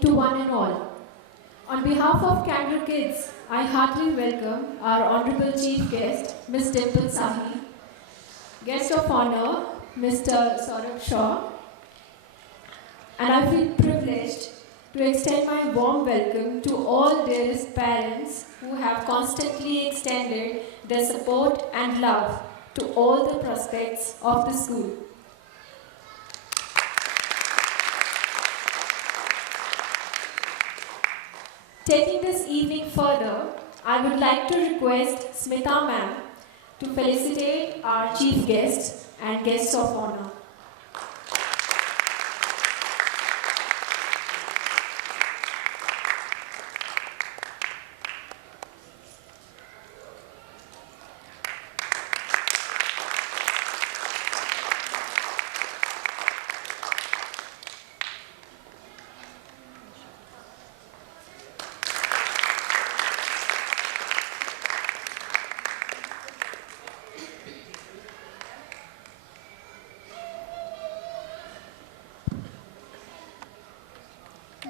To one and all. On behalf of Candor Kids, I heartily welcome our Honorable Chief Guest, Ms. Dimple Sahi, Guest of Honor, Mr. Saurabh Shaw, and I feel privileged to extend my warm welcome to all dearest parents who have constantly extended their support and love to all the prospects of the school. Taking this evening further, I would like to request Smita ma'am to felicitate our chief guest and guests of honor.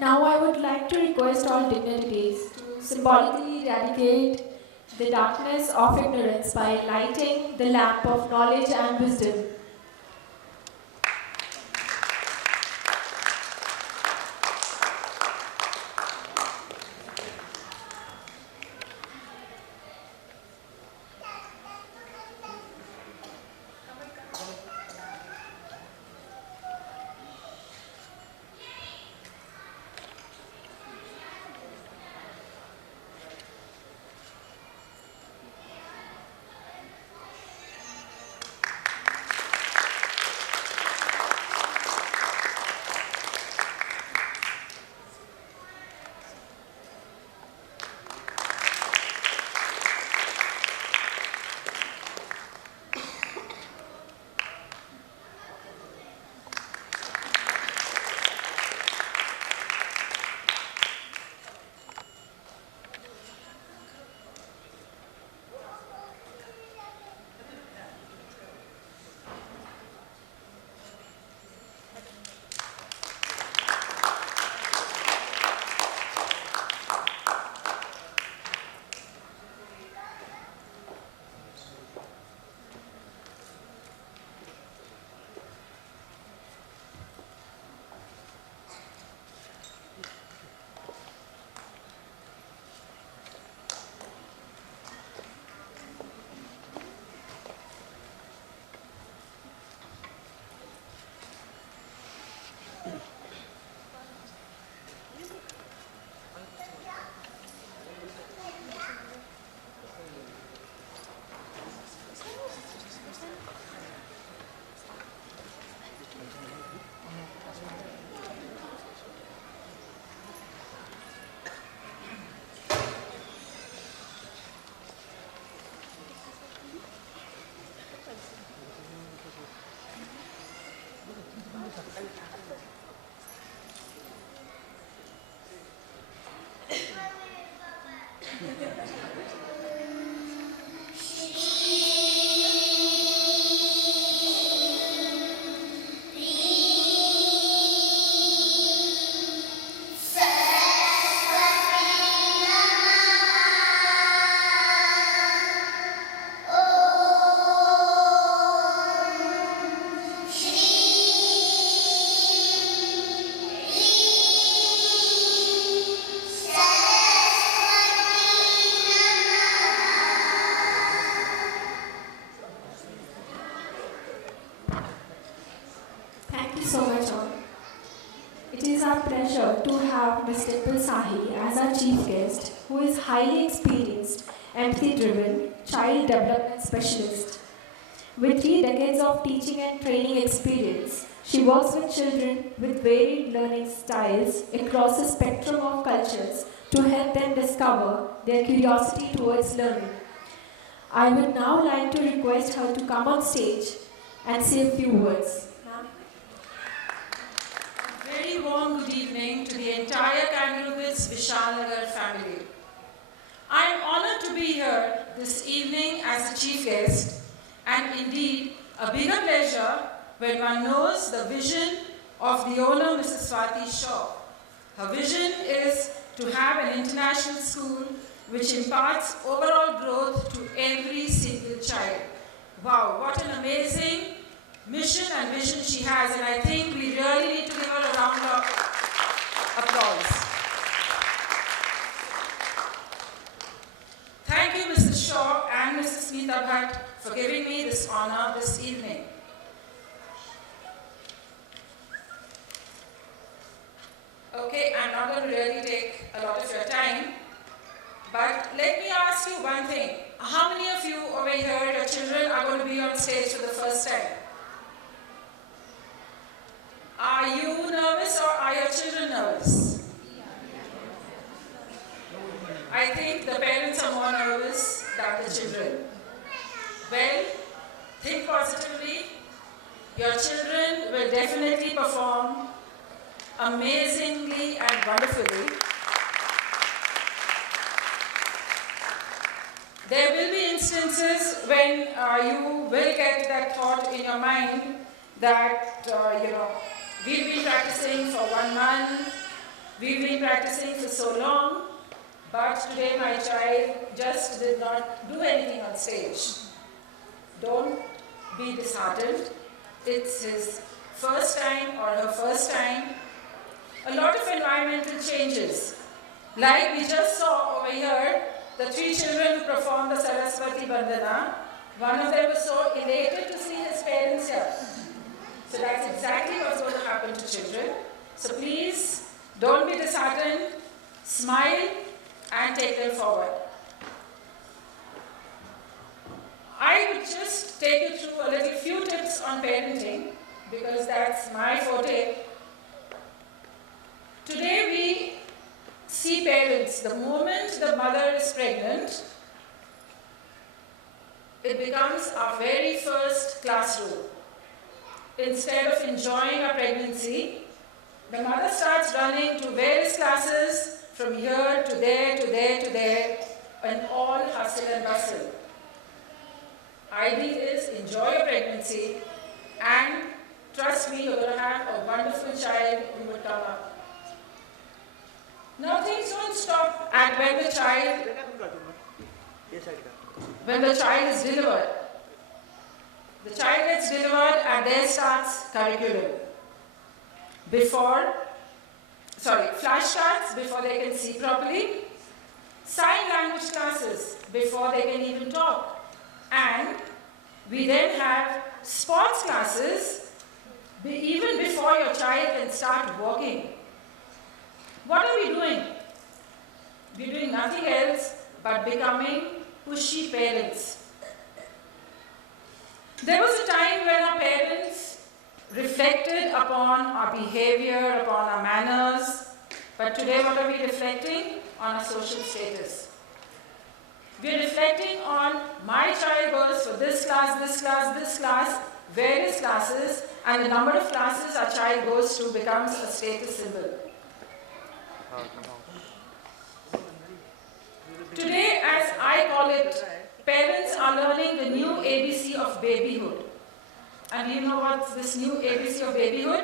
Now I would like to request all dignitaries to symbolically eradicate the darkness of ignorance by lighting the lamp of knowledge and wisdom. Thank you so much, all. It is our pleasure to have Ms. Dimple Sahi as our chief guest, who is highly experienced, empathy-driven child development specialist. With 3 decades of teaching and training experience, she works with children with varied learning styles across a spectrum of cultures to help them discover their curiosity towards learning. I would now like to request her to come on stage and say a few words. Very warm good evening to the entire Kangaroo Kids Vishalnagar family. I am honored to be here this evening as a chief guest, and indeed a bigger pleasure when one knows the vision of the owner, Mrs. Swati Shaw. Her vision is to have an international school which imparts overall growth to every single child. Wow, what an amazing mission and vision she has, and I think we really need to give her a round of applause. Thank you, Mrs. Shaw and Mrs. Smita Bhatt, for giving me this honor this evening. Okay, I'm not going to really take a lot of your time, but let me ask you one thing. How many of you over here, your children, are going to be on stage for the first time? Are you nervous or are your children nervous? I think the parents are more nervous than the children. Well, think positively. Your children will definitely perform amazingly and wonderfully. There will be instances when you will get that thought in your mind that, we've been practicing for 1 month, we've been practicing for so long, but today my child just did not do anything on stage. Don't be disheartened. It's his first time or her first time. A lot of environmental changes. Like we just saw over here, the 3 children who performed the Saraswati Bandhana, one of them was so elated to see his parents here. So that's exactly what's going to happen to children. So please, don't be disheartened, smile and take them forward. I would just take you through a little few tips on parenting because that's my forte. Today we see parents, the moment the mother is pregnant, it becomes our very first classroom. Instead of enjoying a pregnancy, the mother starts running to various classes from here to there, to there, to there, and all hustle and bustle. Ideal is enjoy your pregnancy and trust me, you're going to have a wonderful child who will come up. Now things don't stop at when the child is delivered. The child gets delivered and there starts curriculum. Flashcards before they can see properly, sign language classes before they can even talk, and we then have sports classes even before your child can start walking. What are we doing? We're doing nothing else but becoming pushy parents. There was a time when our parents reflected upon our behavior, upon our manners, but today what are we reflecting? On our social status. We're reflecting on my child goes for this class, this class, this class, various classes, and the number of classes our child goes to becomes a status symbol. Today are learning the new ABC of babyhood. And do you know what's this new ABC of babyhood?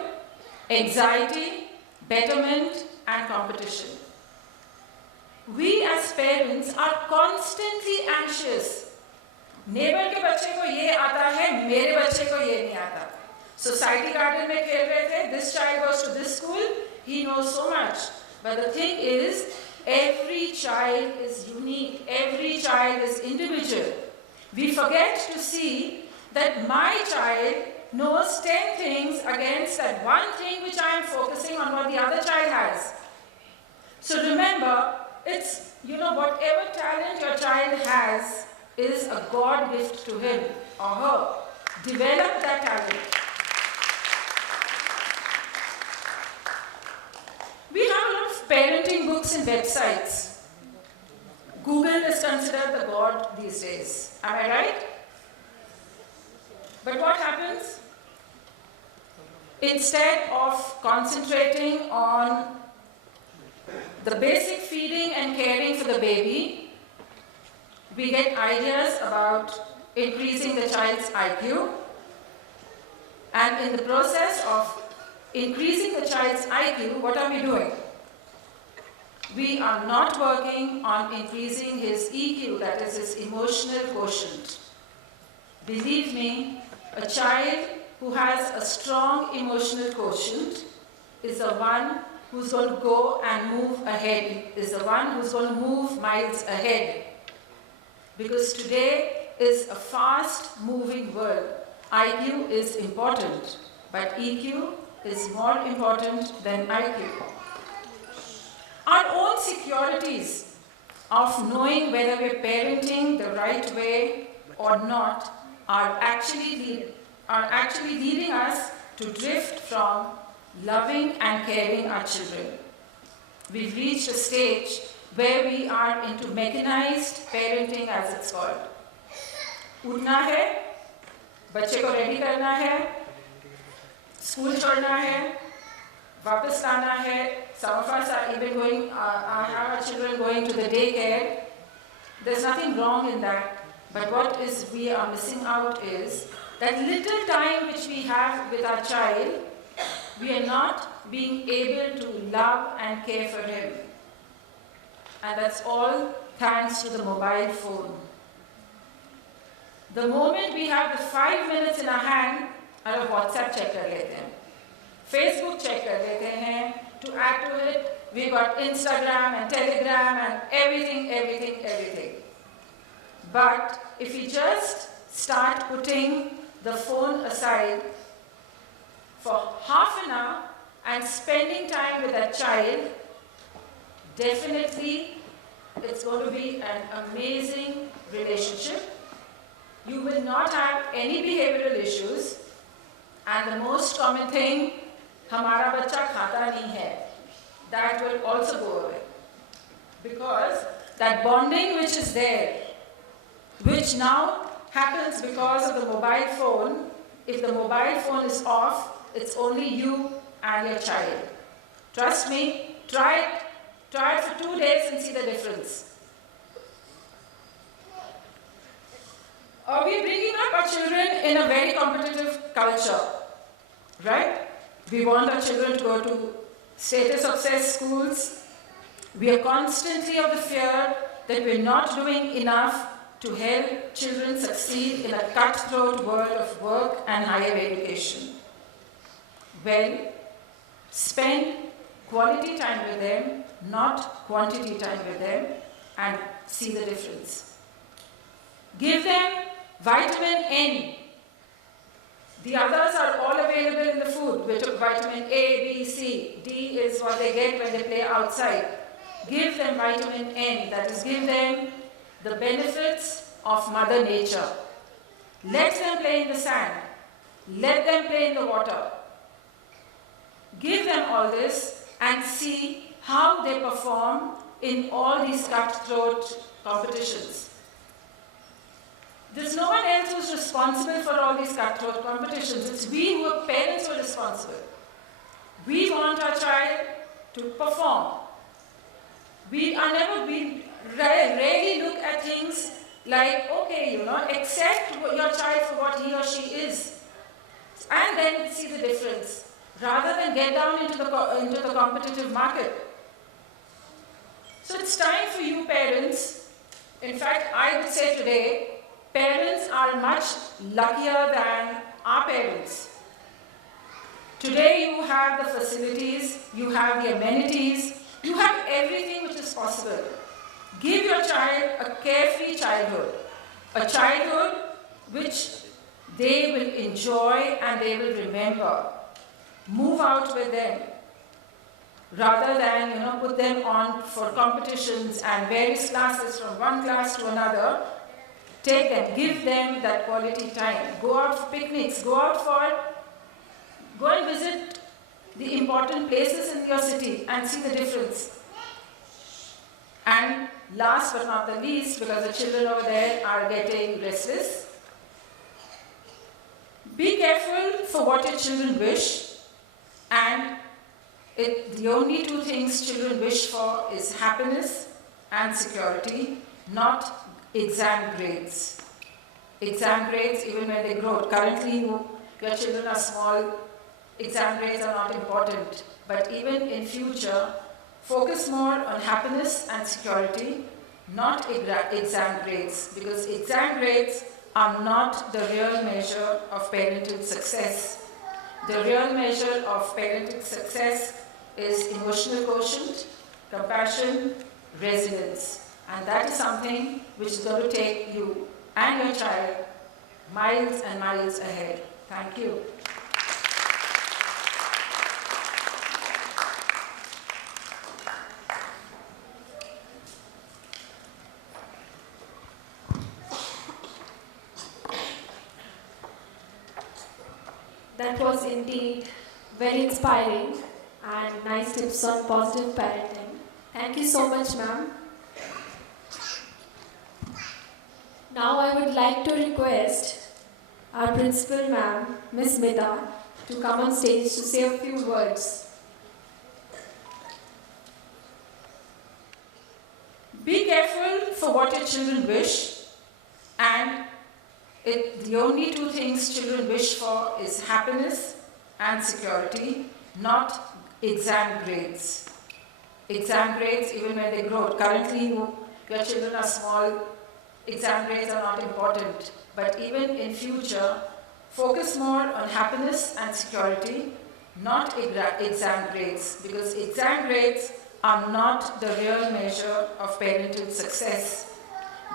Anxiety, betterment, and competition. We as parents are constantly anxious. Neighbor के बच्चे को ये आता है, मेरे बच्चे को ये नहीं आता. Society garden में खेल रहे थे. This child goes to this school. He knows so much. But the thing is, every child is unique. Every child is individual. We forget to see that my child knows 10 things against that one thing which I am focusing on what the other child has. So remember, it's, whatever talent your child has is a God gift to him or her. Develop that talent. We have a lot of parenting books and websites. Google is considered the God these days. Am I right? But what happens? Instead of concentrating on the basic feeding and caring for the baby, we get ideas about increasing the child's IQ. And in the process of increasing the child's IQ, what are we doing? We are not working on increasing his EQ, that is his emotional quotient. Believe me, a child who has a strong emotional quotient is the one who's going to go and move ahead, is the one who's going to move miles ahead. Because today is a fast-moving world. IQ is important, but EQ is more important than IQ. Our own securities of knowing whether we're parenting the right way or not are actually leading us to drift from loving and caring our children. We've reached a stage where we are into mechanized parenting, as it's called. उठना है, बच्चे को ready करना है, school छोड़ना है, वापस आना है. Some of us are even going, have our children going to the daycare. There's nothing wrong in that. But what we are missing out is that little time which we have with our child, we are not being able to love and care for him. And that's all thanks to the mobile phone. The moment we have the 5 minutes in our hand, our WhatsApp check kar lete hain, Facebook check kar lete hain. To add to it, we got Instagram and Telegram and everything. But if we just start putting the phone aside for half an hour and spending time with that child, definitely it's going to be an amazing relationship. You will not have any behavioral issues, and the most common thing, हमारा बच्चा खाता नहीं है, that will also go away. Because that bonding which is there, which now happens because of the mobile phone, if the mobile phone is off, it's only you and your child. Trust me, try it for 2 days and see the difference. We're bringing up our children in a very competitive culture, right? We want our children to go to status-obsessed schools. We are constantly of the fear that we're not doing enough to help children succeed in a cutthroat world of work and higher education. Well, spend quality time with them, not quantity time with them, and see the difference. Give them vitamin N. The others are all available in the food. We took vitamin A, B, C. D is what they get when they play outside. Give them vitamin N, that is, give them the benefits of Mother Nature. Let them play in the sand. Let them play in the water. Give them all this and see how they perform in all these cutthroat competitions. There's no one else who's responsible for all these cutthroat competitions. It's we who are parents who are responsible. We want our child to perform. We rarely look at things Like, okay, accept your child for what he or she is, and then see the difference, rather than get down into the competitive market. So it's time for you parents. In fact, I would say today, parents are much luckier than our parents. Today you have the facilities, you have the amenities, you have everything which is possible. Give your child a carefree childhood, a childhood which they will enjoy and they will remember. Move out with them, rather than put them on for competitions and various classes from one class to another. Take them, give them that quality time. Go out for picnics, go and visit the important places in your city and see the difference. And last but not the least, because the children over there are getting restless, be careful for what your children wish, and the only two things children wish for is happiness and security, not exam grades. Exam grades, even when they grow. Currently, your children are small, exam grades are not important. But even in future, focus more on happiness and security, not exam grades, because exam grades are not the real measure of parental success. The real measure of parental success is emotional quotient, compassion, resilience. And that is something which is going to take you and your child miles and miles ahead. Thank you. That was indeed very inspiring and nice tips on positive parenting. Thank you so much, ma'am. Now I would like to request our principal, ma'am, Miss Mida, to come on stage to say a few words. Be careful for what your children wish, and the only two things children wish for is happiness and security, not exam grades. Exam grades, even when they grow. Currently, your children are small, exam grades are not important. But even in future, focus more on happiness and security, not exam grades, because exam grades are not the real measure of parental success.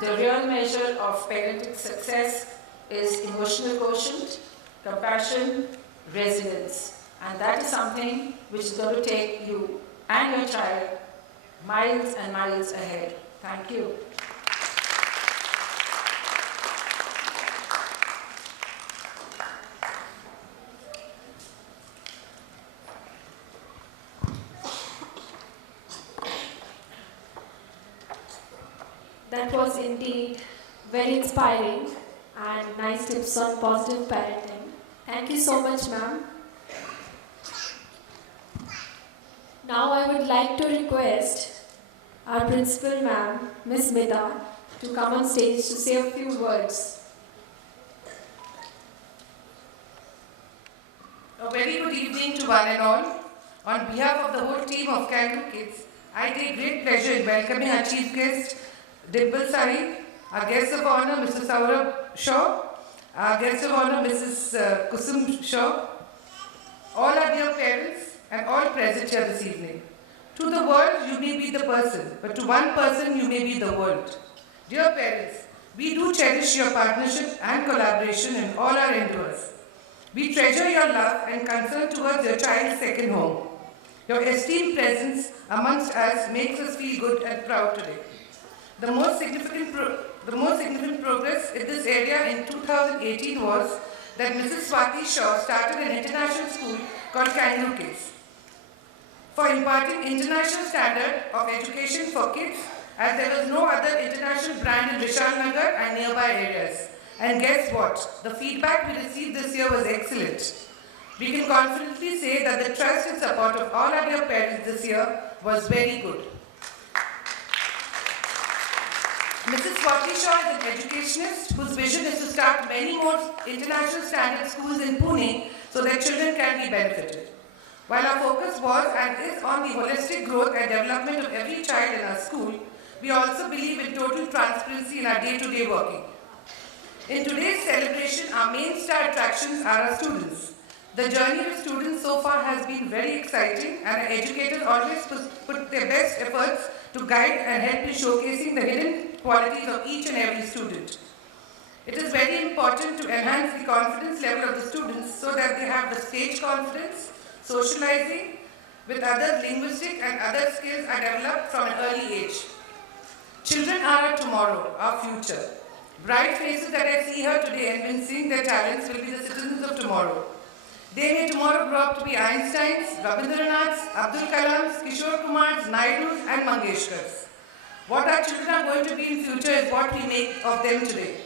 The real measure of parental success is emotional quotient, compassion, resilience. And that is something which is going to take you and your child miles and miles ahead. Thank you. That was indeed very inspiring and nice tips on positive parenting. Thank you so much, ma'am. Now I would like to request our principal, ma'am, Miss Mida, to come on stage to say a few words. A very good evening to one and all. On behalf of the whole team of Kangaroo Kids, I take great pleasure in welcoming our chief guest, Dimple Sahi, our guest of honor, Mr. Saurabh Shaw, our guest of honor, Mrs. Kusum Shaw, all our dear parents and all present here this evening. To the world, you may be the person, but to one person, you may be the world. Dear parents, we do cherish your partnership and collaboration in all our endeavors. We treasure your love and concern towards your child's second home. Your esteemed presence amongst us makes us feel good and proud today. The most significant progress in this area in 2018 was that Mrs. Swati Shaw started an international school called Kangaroo Kids for imparting international standard of education for kids, as there was no other international brand in Vishal Nagar and nearby areas. And guess what? The feedback we received this year was excellent. We can confidently say that the trust and support of all our dear parents this year was very good. Mrs. Swati Shaw is an educationist whose vision is to start many more international standard schools in Pune so that children can be benefited. While our focus was and is on the holistic growth and development of every child in our school, we also believe in total transparency in our day-to-day working. In today's celebration, our main star attractions are our students. The journey of students so far has been very exciting, and our educators always put their best efforts to guide and help in showcasing the hidden qualities of each and every student. It is very important to enhance the confidence level of the students so that they have the stage confidence, socializing with others, linguistic and other skills are developed from an early age. Children are our tomorrow, our future. Bright faces that I see here today evincing their talents will be the citizens of tomorrow. They may tomorrow grow up to be Einsteins, Rabindranaths, Abdul Kalams, Kishore Kumars, Naidus and Mangeshkars. What our children are going to be in future is what we make of them today.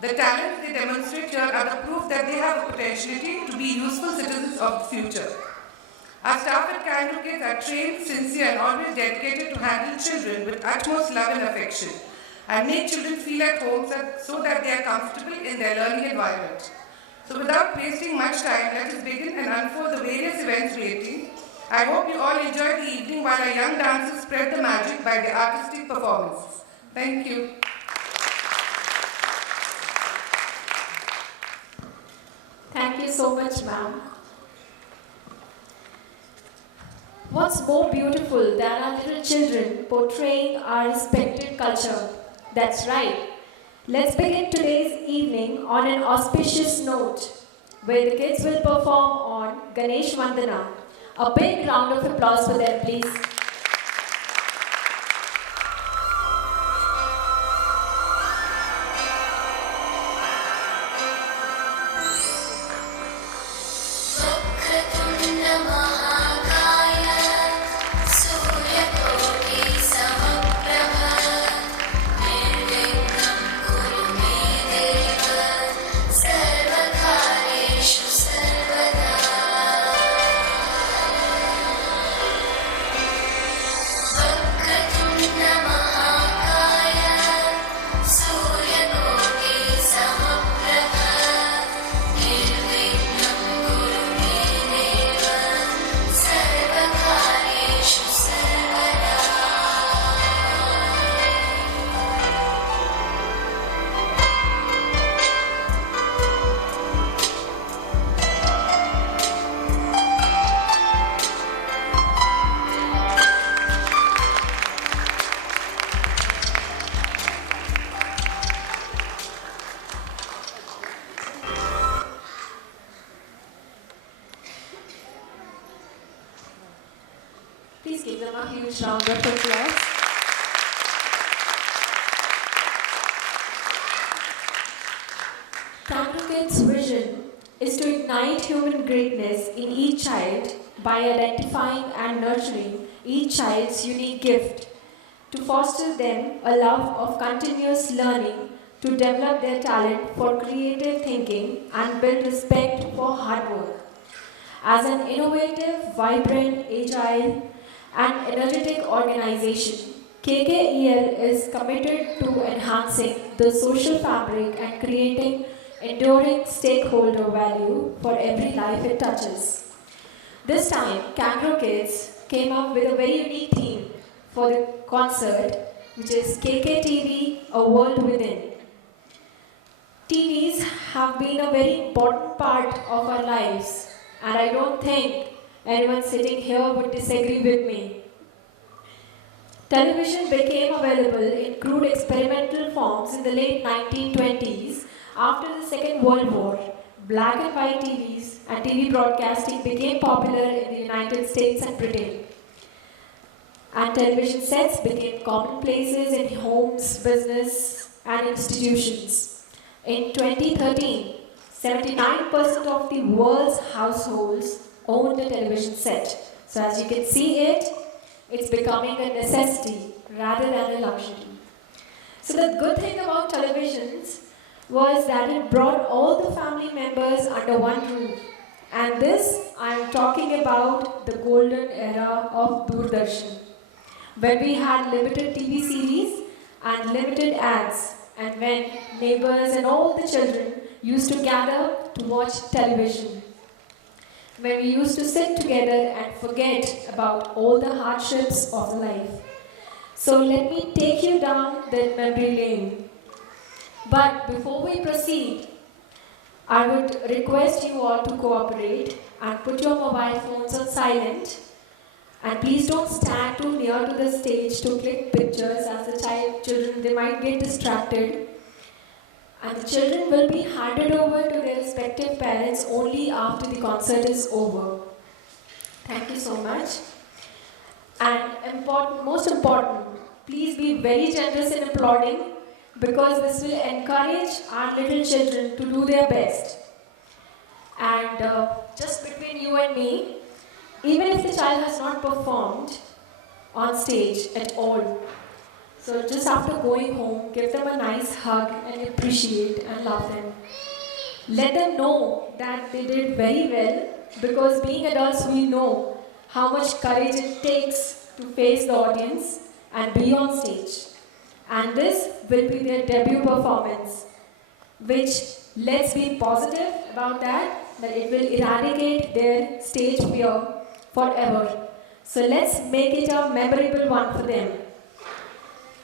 The talents they demonstrate here are the proof that they have a potentiality to be useful citizens of the future. Our staff at Kangaroo Kids are trained, sincere and always dedicated to handle children with utmost love and affection and make children feel at home so that they are comfortable in their learning environment. So without wasting much time, let us begin and unfold the various events relating. I hope you all enjoy the evening while our young dancers spread the magic by their artistic performances. Thank you. Thank you so much, ma'am. What's more beautiful than our little children portraying our respected culture? That's right. Let's begin today's evening on an auspicious note, where the kids will perform on Ganesh Vandana. A big round of applause for them, please. Please give them a huge round of applause. Kangaroo Kids' vision is to ignite human greatness in each child by identifying and nurturing each child's unique gift, to foster them a love of continuous learning, to develop their talent for creative thinking and build respect for hard work. As an innovative, vibrant, agile, and energetic organization, KKEL is committed to enhancing the social fabric and creating enduring stakeholder value for every life it touches. This time, Kangaroo Kids came up with a very unique theme for the concert, which is KKTV, A World Within. TVs have been a very important part of our lives, and I don't think anyone sitting here would disagree with me. Television became available in crude experimental forms in the late 1920s after the Second World War. Black and white TVs and TV broadcasting became popular in the United States and Britain. And television sets became commonplaces in homes, business, and institutions. In 2013, 79% of the world's households owned a television set. So as you can see it's becoming a necessity rather than a luxury. So the good thing about televisions was that it brought all the family members under one roof. And this, I am talking about the golden era of Doordarshan, when we had limited TV series and unlimited ads, and when neighbors and all the children used to gather to watch television. When we used to sit together and forget about all the hardships of life. So let me take you down that memory lane. But before we proceed, I would request you all to cooperate and put your mobile phones on silent. And please don't stand too near to the stage to click pictures, as the children, they might get distracted. And the children will be handed over to their respective parents only after the concert is over. Thank you so much. And most important, please be very generous in applauding, because this will encourage our little children to do their best. And just between you and me, even if the child has not performed on stage at all, so just after going home, give them a nice hug and appreciate and love them. Let them know that they did very well, because being adults, we know how much courage it takes to face the audience and be on stage. And this will be their debut performance, which, let's be positive about that it will eradicate their stage fear forever. So let's make it a memorable one for them.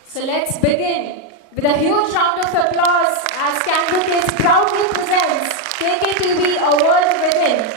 So let's begin with a huge round of applause as Kangaroo Kids proudly presents KKTV A World Within.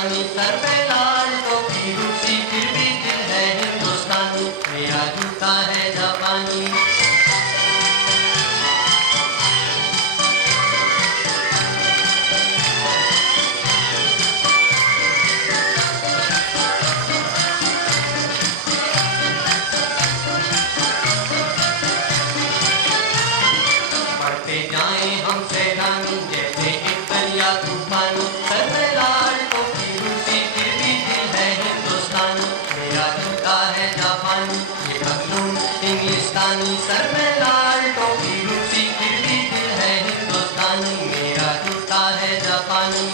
इंग्लिस्तानी, सर पे लाल टोपी रूसी, फिर भी दिल है हिंदुस्तानी, मेरा जूता है जापानी। बढ़ते जाएं हम सैलानी, जैसे एक दरिया तूफानी, सर पे लाल टोपी रूसी, फिर भी दिल है हिंदुस्तानी, मेरा जूता है जापानी, ये पतलून इंग्लिस्तानी, सर पे लाल टोपी रूसी, फिर भी दिल है हिंदुस्तानी, मेरा जूता है जापानी।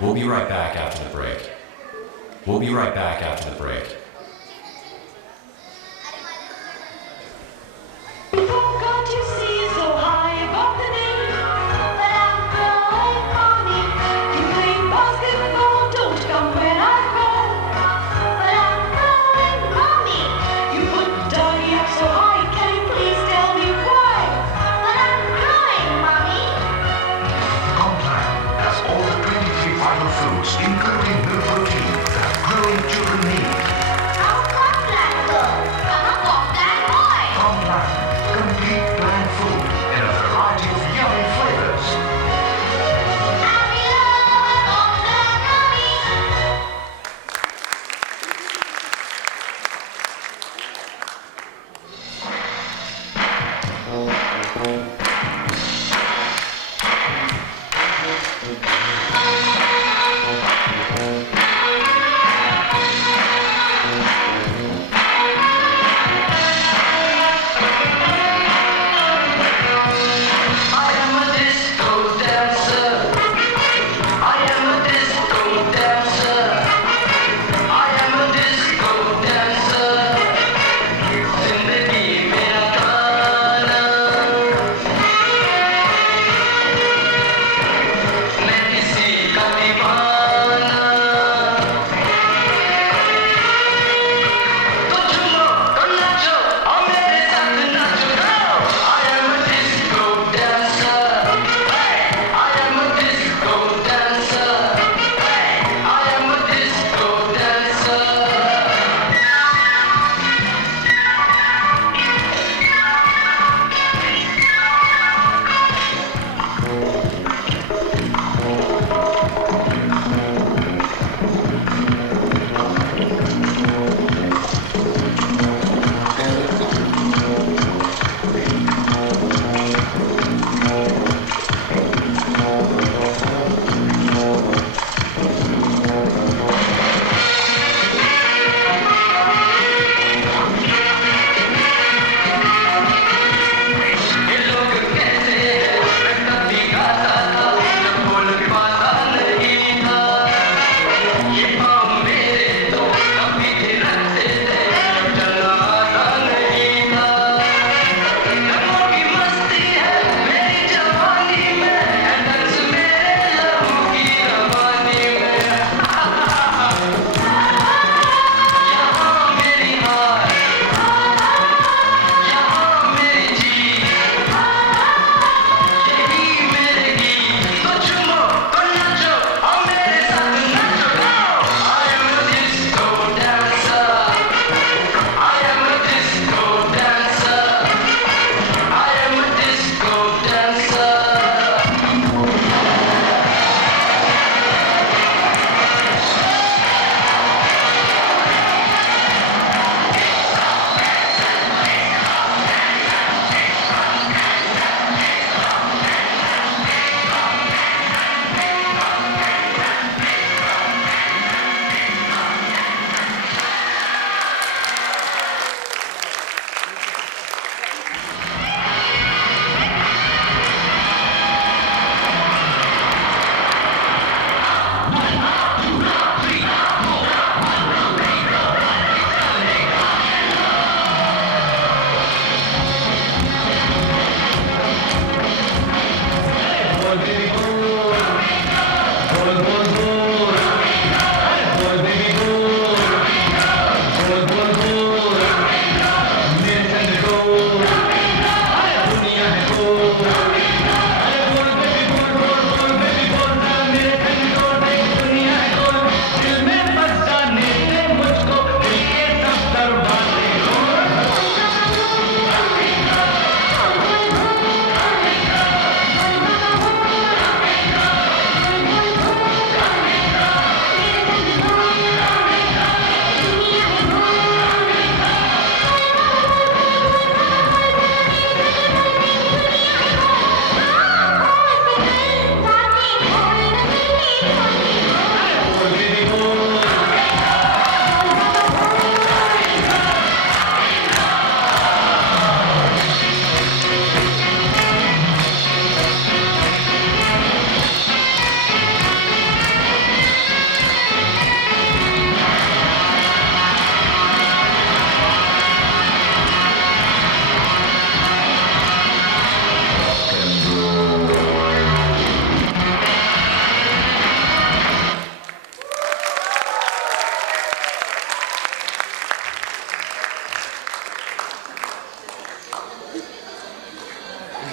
We'll be right back after the break. We'll be right back after the break. Can't you see so high above the knee? But I'm growing mommy. You play basketball, don't come when I call. But I'm growing mommy. You put Daddy up so high, can you please tell me why? But I'm growing mommy. Complan has all the 23 vital foods, including milk protein, that growing children need. How's Complan good? I'm a Complan boy. Complan, complete plant food in a variety of yummy flavors. I love Complan mommy. I am a disco dancer. I am a disco dancer. I am a disco dancer. जिंदगी मेरा गाना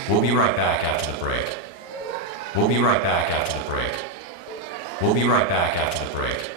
We'll be right back after the break. We'll be right back after the break. We'll be right back after the break.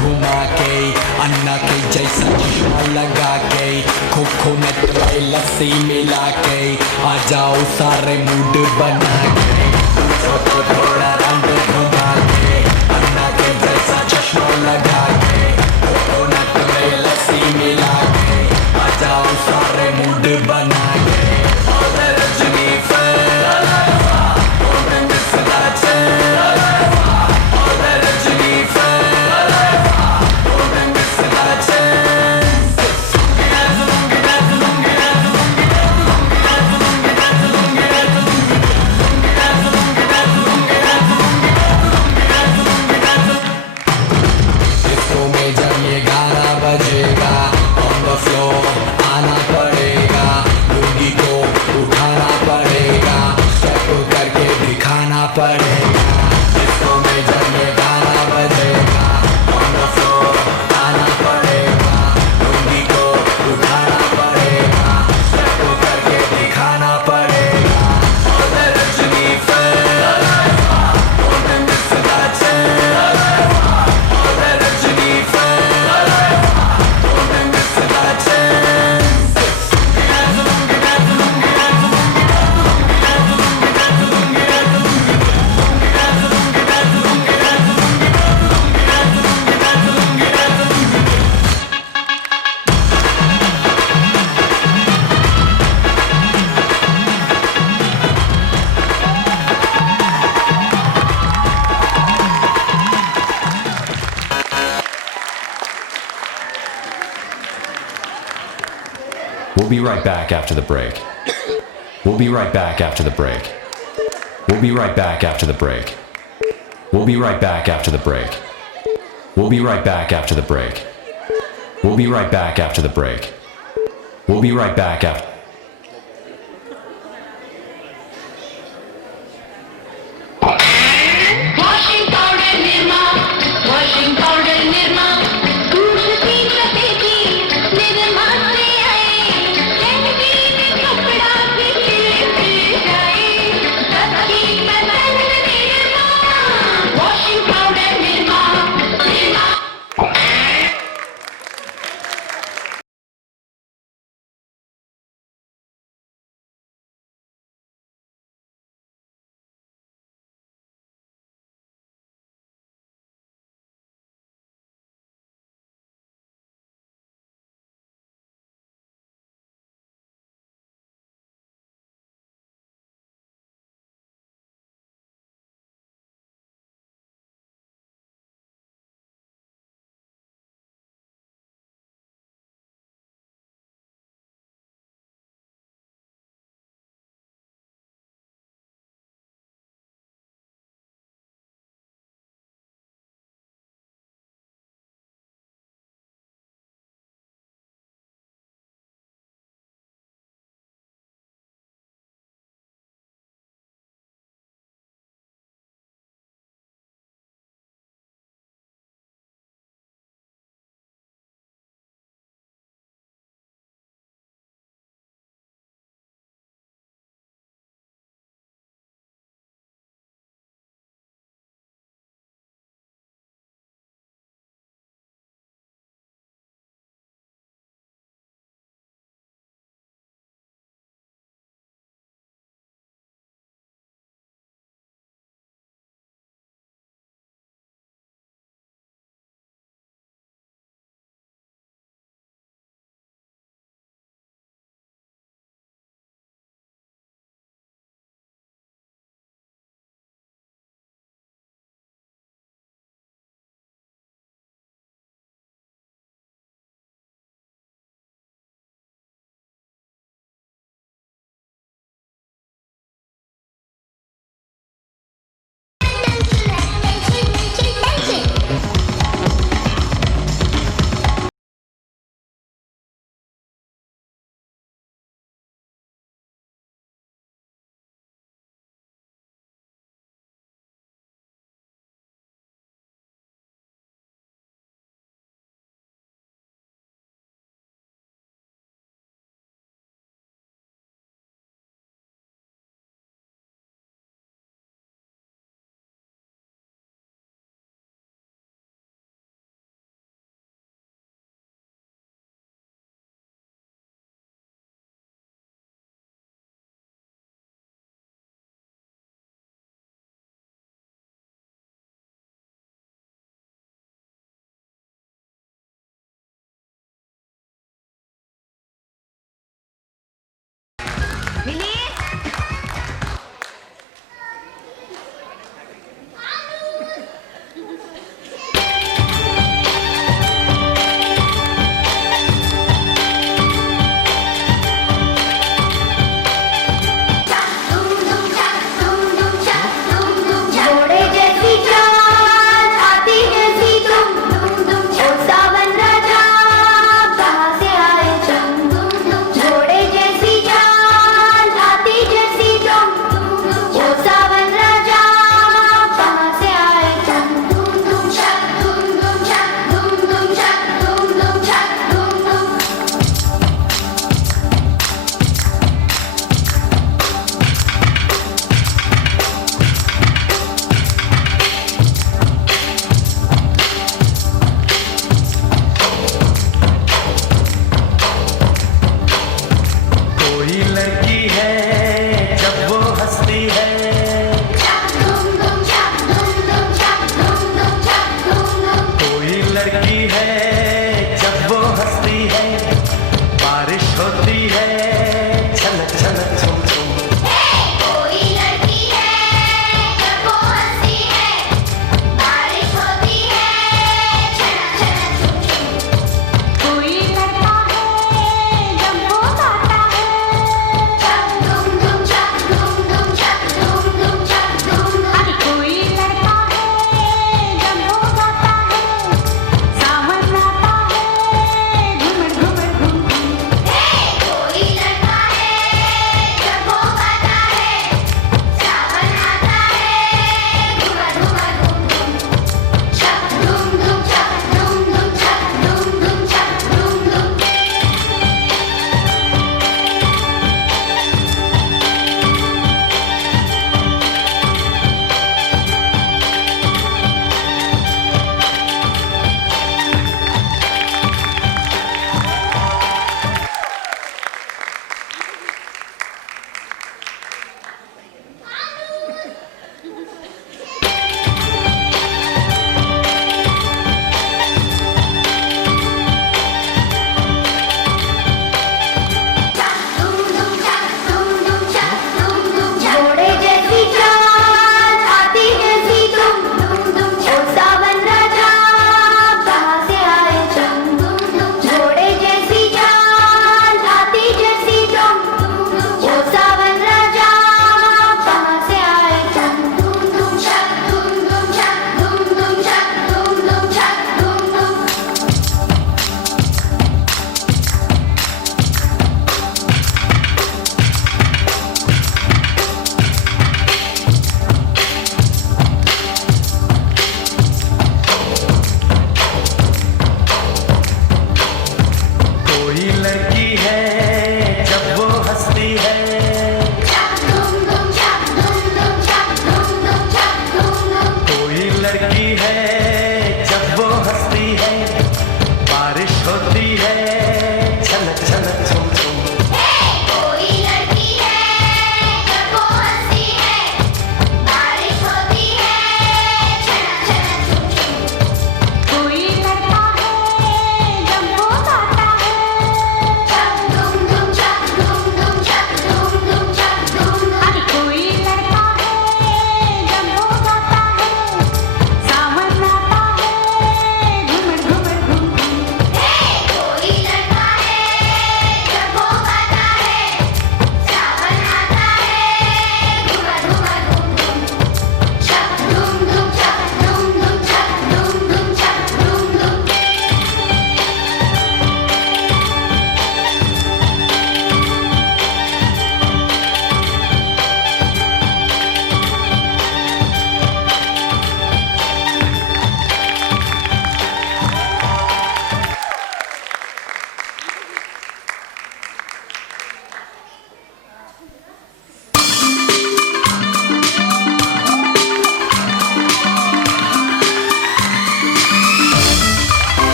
घुमा के अन्ना के जैसा चश्मा लगा के कोकोनट में लस्सी मिला के आ जाओ सारे मूड बना के तो थोड़ा रंग घुमा के अन्ना के जैसा चश्मा लगा के कोकोनट में लस्सी मिला के आ जाओ सारे मूड बना के Rajni We'll be right back after the break. We'll be right back after the break. We'll be right back after the break. We'll be right back after the break. We'll be right back after the break. We'll be right back after the break. We'll be right back after.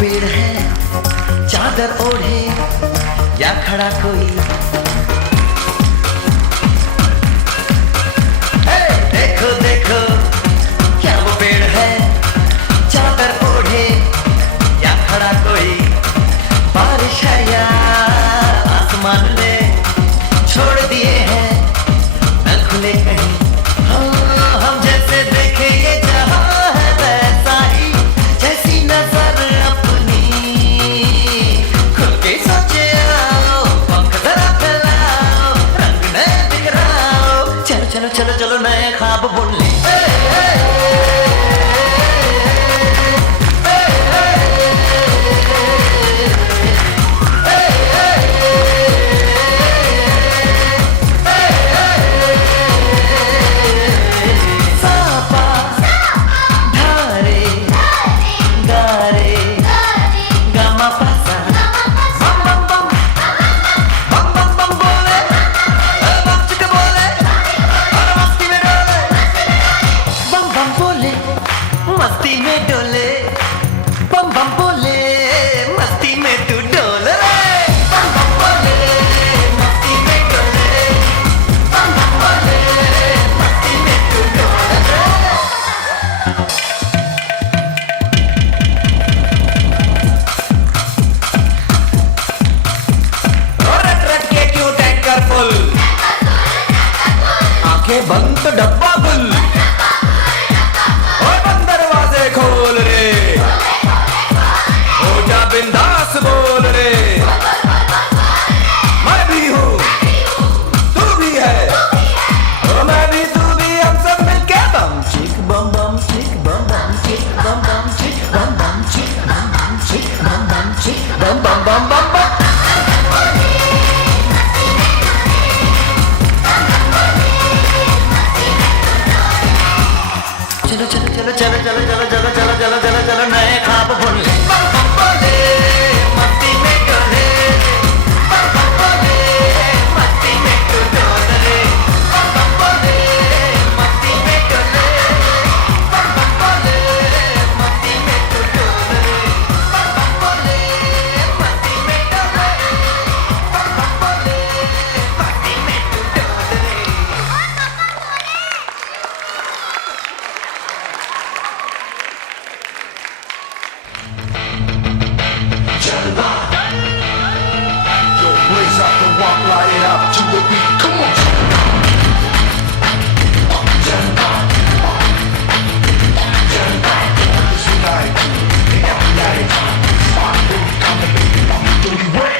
पेड़ है चादर ओढ़े या खड़ा कोई, देखो देखो क्या वो पेड़ है चादर ओढ़े या खड़ा कोई, बारिश है या आसमान ने छोड़ दिए हैं न खुले कहीं, हम जैसे देखे ये जहां है वैसा ही, जैसी नजर अपनी खुल के सोचे आओ, पंख जरा फैलाओ, रंग नए बिखराओ, चलो चलो चलो चलो नए ख्वाब बुन ले। मस्ती में डोले बम बम बोले, मस्ती में तू डोल रे, बम बम बोले मस्ती में डोले, बम बम बोले मस्ती में तू डोल रे। रट रट के क्यों टैंकर फुल, आंखें बंद तो डब्बा गुल, खोल रे हो जा बिंदास बोल रे, मैं भी हूँ तू भी है और मैं भी तू भी, हम सब मिलके बम चिक बम बम चिक बम बम चिक बम बम चिक बम बम चिक बम बम चिक बम बम चिक बम बम बम बम बम। चलो चलो चलो चलो चलो चलो चलो चलो चलो चलो चलो नए ख्वाब बुन ले, बम बम बोले मस्ती में डोले, बम बम बोले मस्ती में तू डोल रे, बम बम बोले मस्ती में डोले, बम बम बोले मस्ती में तू डोल रे, बम बम बोले मस्ती में डोले, बम बम बोले मस्ती में तू डोल रे। Yo, blaze out the walk, light it up to the beat. Come on. This night, every night, my baby coming, baby, mommy, dirty wet.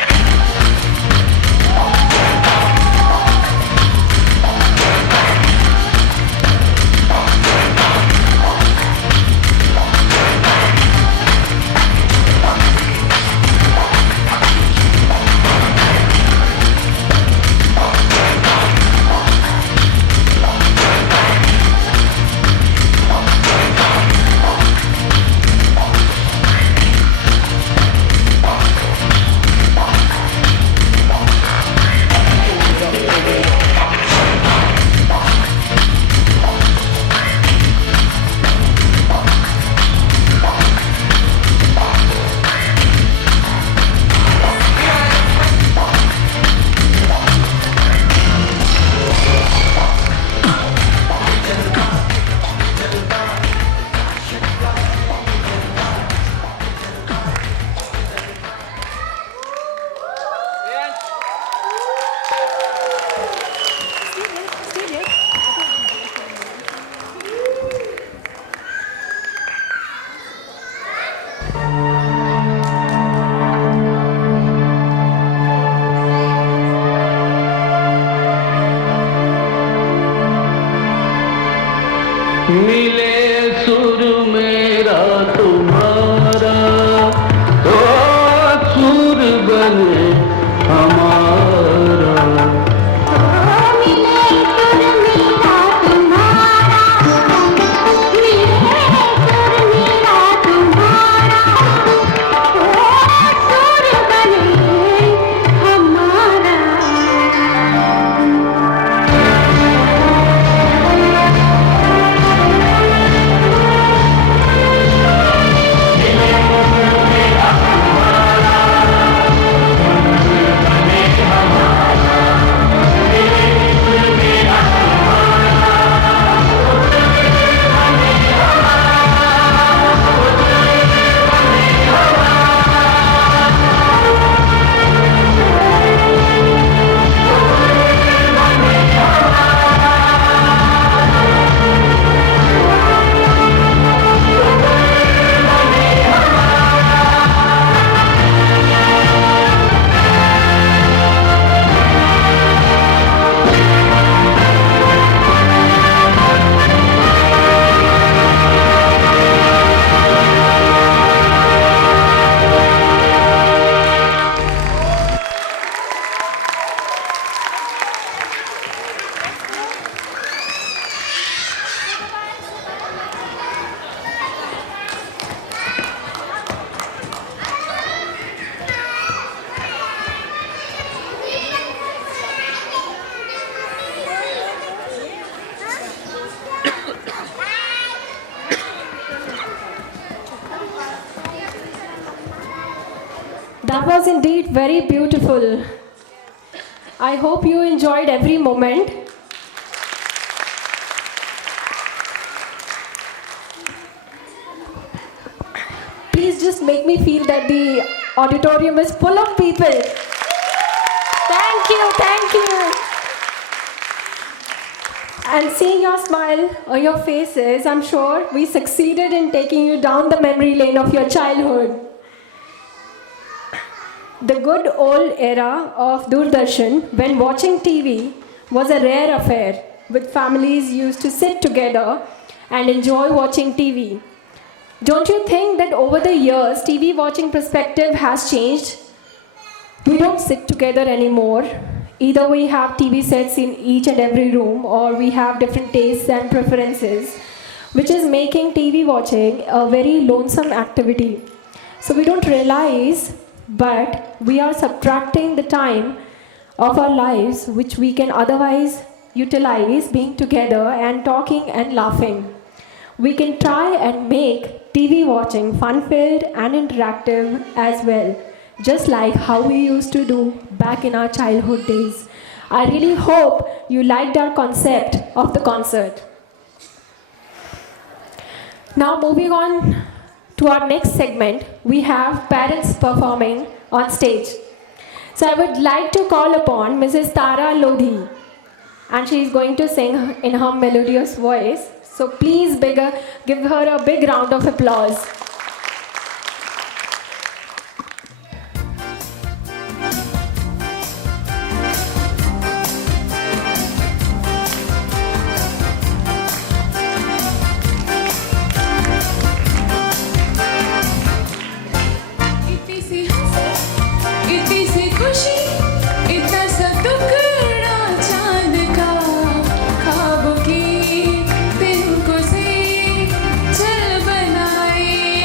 मिले सुर मेरा तुम्हारा तो सुर बने हमारा, मिले सुर मेरा तुम्हारा, मिले सुर मेरा तुम्हारा, सुर बने हमारा। was indeed very beautiful. I hope you enjoyed every moment. Please just make me feel that the auditorium is full of people. Thank you, thank you. And seeing your smile on your faces, I'm sure we succeeded in taking you down the memory lane of your childhood. The good old era of Doordarshan, when watching TV was a rare affair, with families used to sit together and enjoy watching TV. Don't you think that over the years, TV watching perspective has changed? We don't sit together anymore. Either we have TV sets in each and every room, or we have different tastes and preferences, which is making TV watching a very lonesome activity. So we don't realize, but we are subtracting the time of our lives, which we can otherwise utilize being together and talking and laughing. We can try and make TV watching fun-filled and interactive as well, just like how we used to do back in our childhood days. I really hope you liked our concept of the concert. Now moving on to our next segment, we have parents performing on stage. So I would like to call upon Mrs. Tara Lodhi, and she is going to sing in her melodious voice. So please give her a big round of applause. इतनी सी खुशी, इतना सा टुकड़ा चांद का, ख्वाबों की दिन को से चल बनाई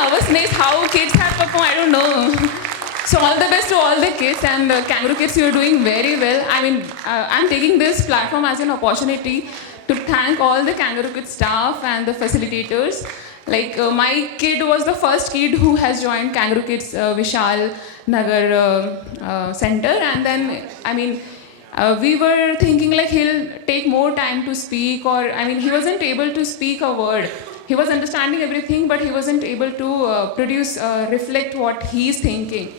nervousness, how kids have performed, I don't know. So all the best to all the kids, and Kangaroo Kids, you're doing very well. I mean, I'm taking this platform as an opportunity to thank all the Kangaroo Kids staff and the facilitators. Like my kid was the first kid who has joined Kangaroo Kids Vishal Nagar Center, and then we were thinking like he'll take more time to speak, or he wasn't able to speak a word. He was understanding everything, but he wasn't able to reflect what he's thinking.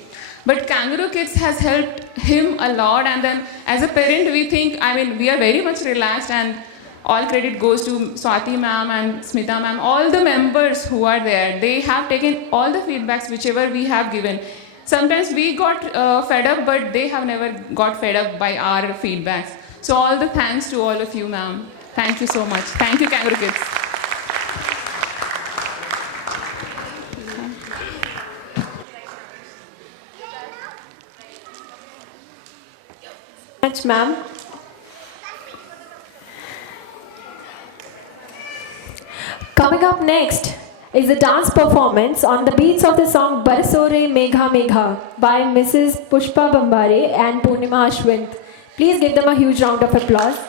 But Kangaroo Kids has helped him a lot, and then as a parent we think, we are very much relaxed, and all credit goes to Swati ma'am and Smita ma'am, all the members who are there. They have taken all the feedbacks whichever we have given. Sometimes we got fed up, but they have never got fed up by our feedbacks. So all the thanks to all of you, ma'am. Thank you so much. Thank you, Kangaroo Kids. Much, ma'am. Coming up next is a dance performance on the beats of the song Barsore Megha Megha by Mrs. Pushpa Bambare and Purnima Ashwint. Please give them a huge round of applause.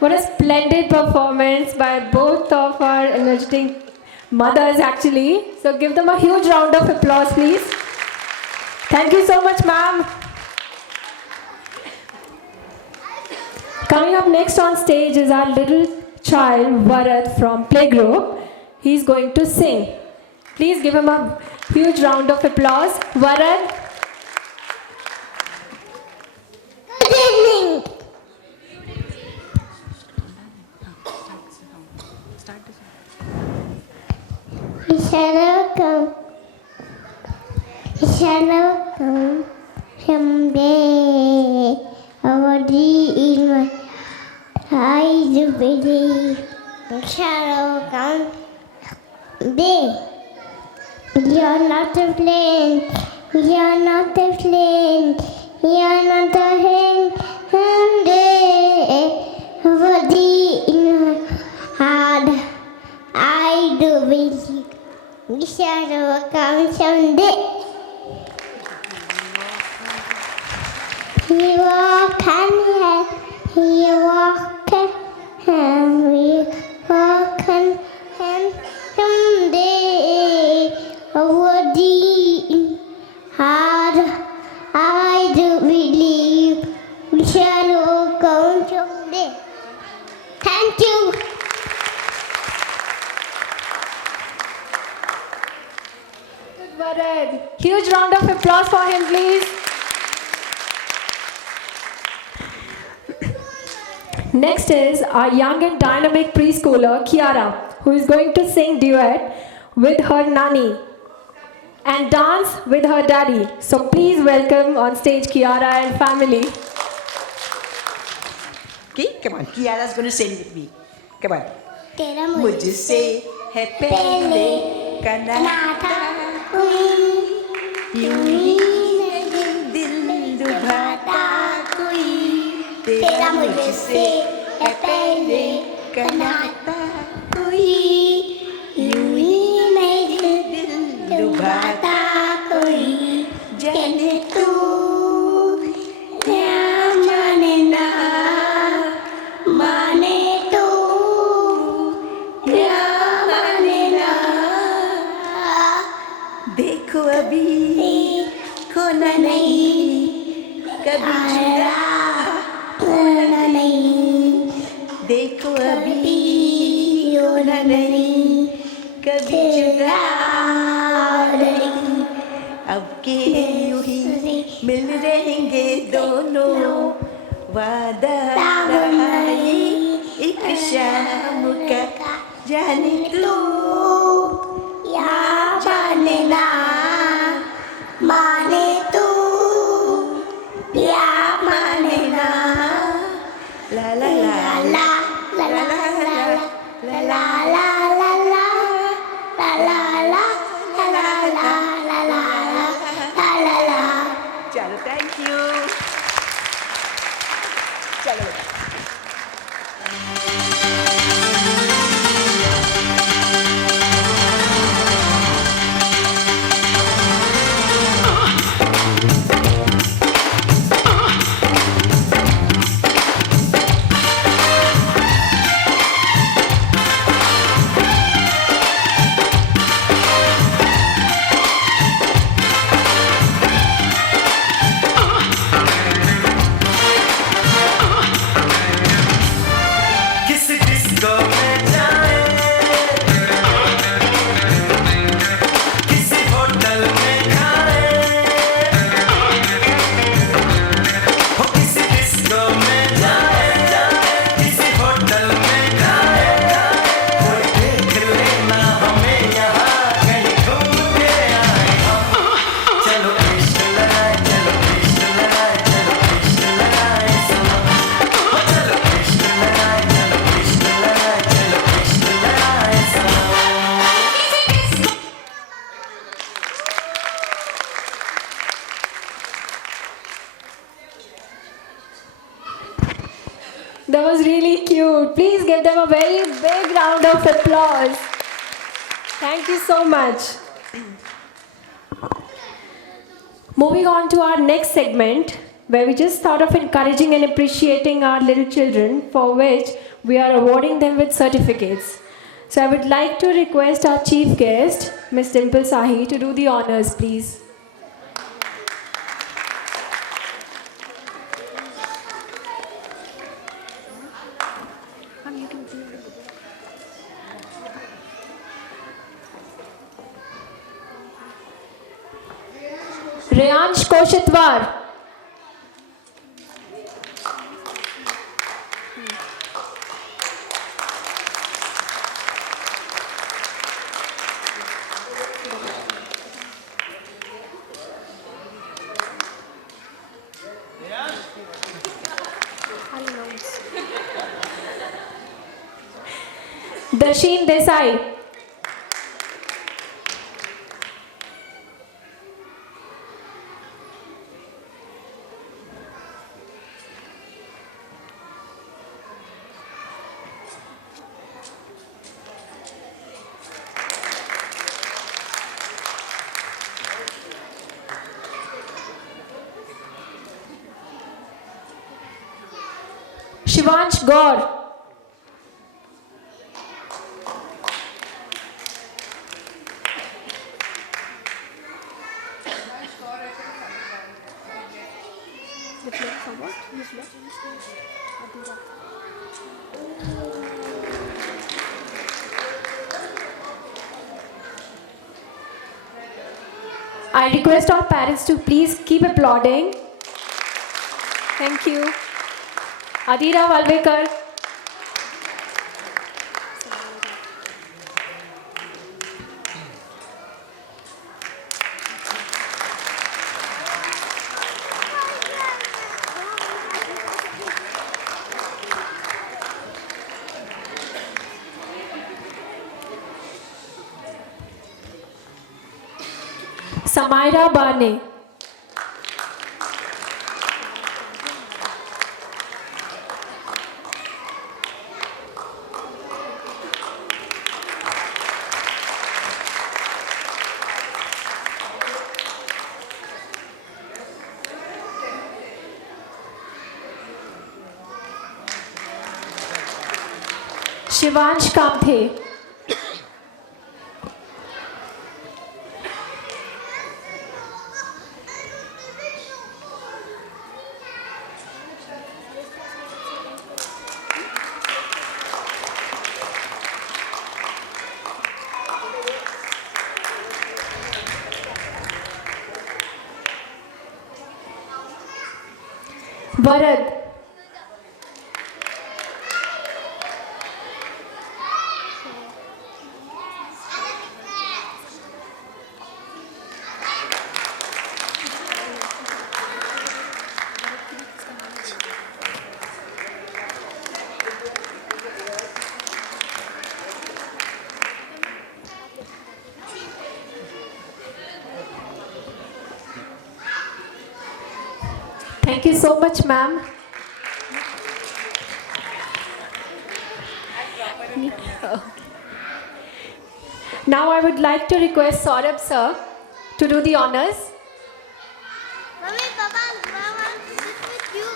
What a splendid performance by both of our energetic mothers actually. So give them a huge round of applause please. Thank you so much, ma'am. Coming up next on stage is our little child, Varad from Playgroup. He's going to sing. Please give him a huge round of applause. Varad. Good evening. Welcome someday. Our dream is I do believe. Shadow come day. We are not a flame. We are not a flame. We are not a hand. Someday. Our dream is hard. I do believe. We shall come someday. We walk hand in hand. We walk hand in hand. We walk hand in hand. Someday, our dream hard. I do believe we shall come someday. Thank you. Good, Varad. Huge round of applause for him, please. Next is our young and dynamic preschooler, Kiara, who is going to sing duet with her nanny and dance with her daddy. So please welcome on stage Kiara and family. Okay, come on. Kiara's going to sing with me. Come on. तेरा मुझसे है पहले का नाता कोई यूं ही नहीं दिल लुभाता कोई तेरा मुझसे है पहले का नाता कोई यूं ही नहीं दिल लुभाता कोई जाने तू या माने ना माने तो या माने ना देखो अभी खोना नहीं कभी जुदा होना नहीं देखो अभी होना नहीं कभी जुदा नहीं अब के यूं ही मिल रहेंगे दोनों वादा रहा है एक शाम का जाने तू या माने ना माने तू या माने ना ला ला ला ला ला ला ला ला ला ला ला ला ला ला ला ला ला चलो थैंक यू चलो That was really cute. Please give them a very big round of applause. Thank you so much. Moving on to our next segment, where we just thought of encouraging and appreciating our little children, for which we are awarding them with certificates. So I would like to request our chief guest, Ms. Dimple Sahi, to do the honors, please. Reyansh Koshitwar, Darshin Desai, Shivansh Gaur, I request all parents to please keep applauding. Thank you. Adira Valvekar. Samaira Bane. Shivansh Kamathe. Varad. Thank you so much, ma'am. Now I would like to request Saurabh sir to do the honors. Mommy, Papa, I want to sit with you.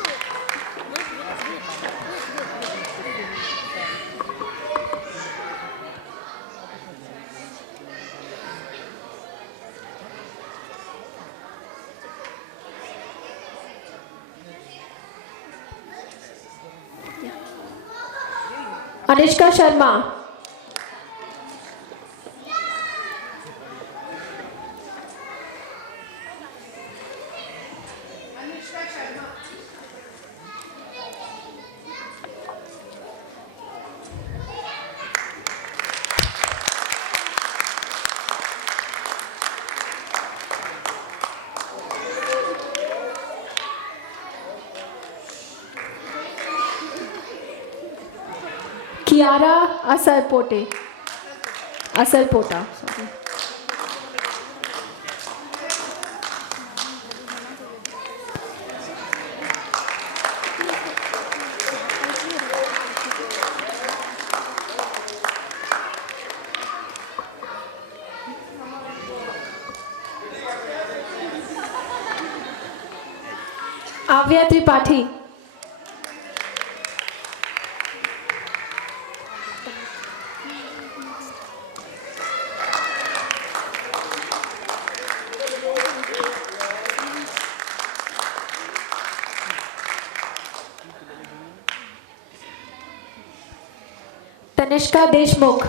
Anishka Sharma. Kiara Asarpote. Asarpota. Sorry. Avya Tripathi. Tanishka Deshmukh.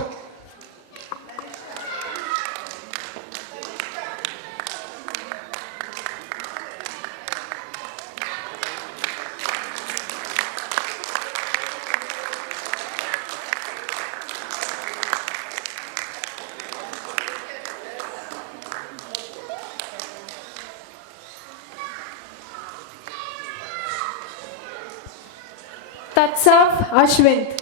Vatsaf Ashwint.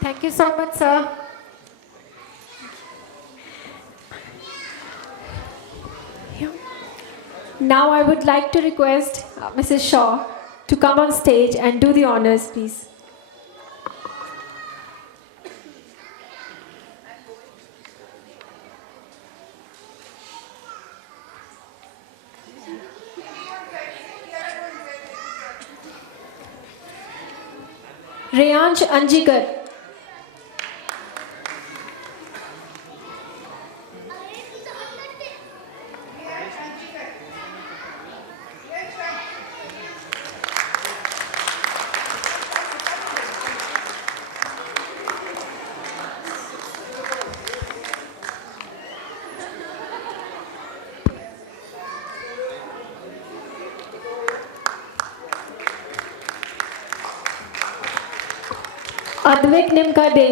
Thank you so much, sir. Now I would like to request Mrs. Shaw to come on stage and do the honors, please. Reyansh Anjikar. Advik Nimkade.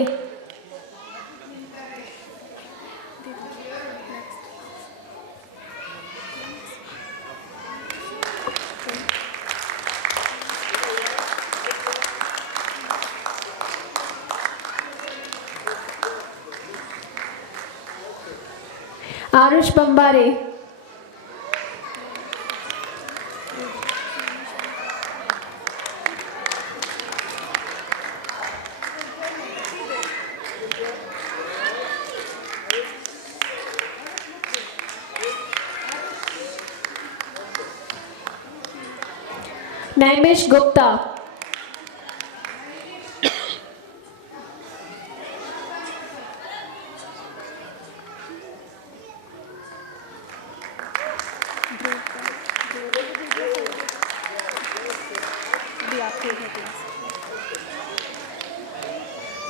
Arush Bambare. Naimesh Gupta.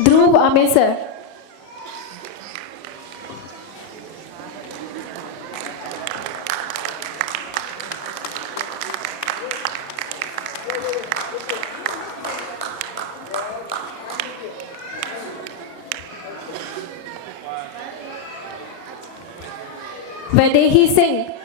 Dhruv Amesar. Vaidehi Singh.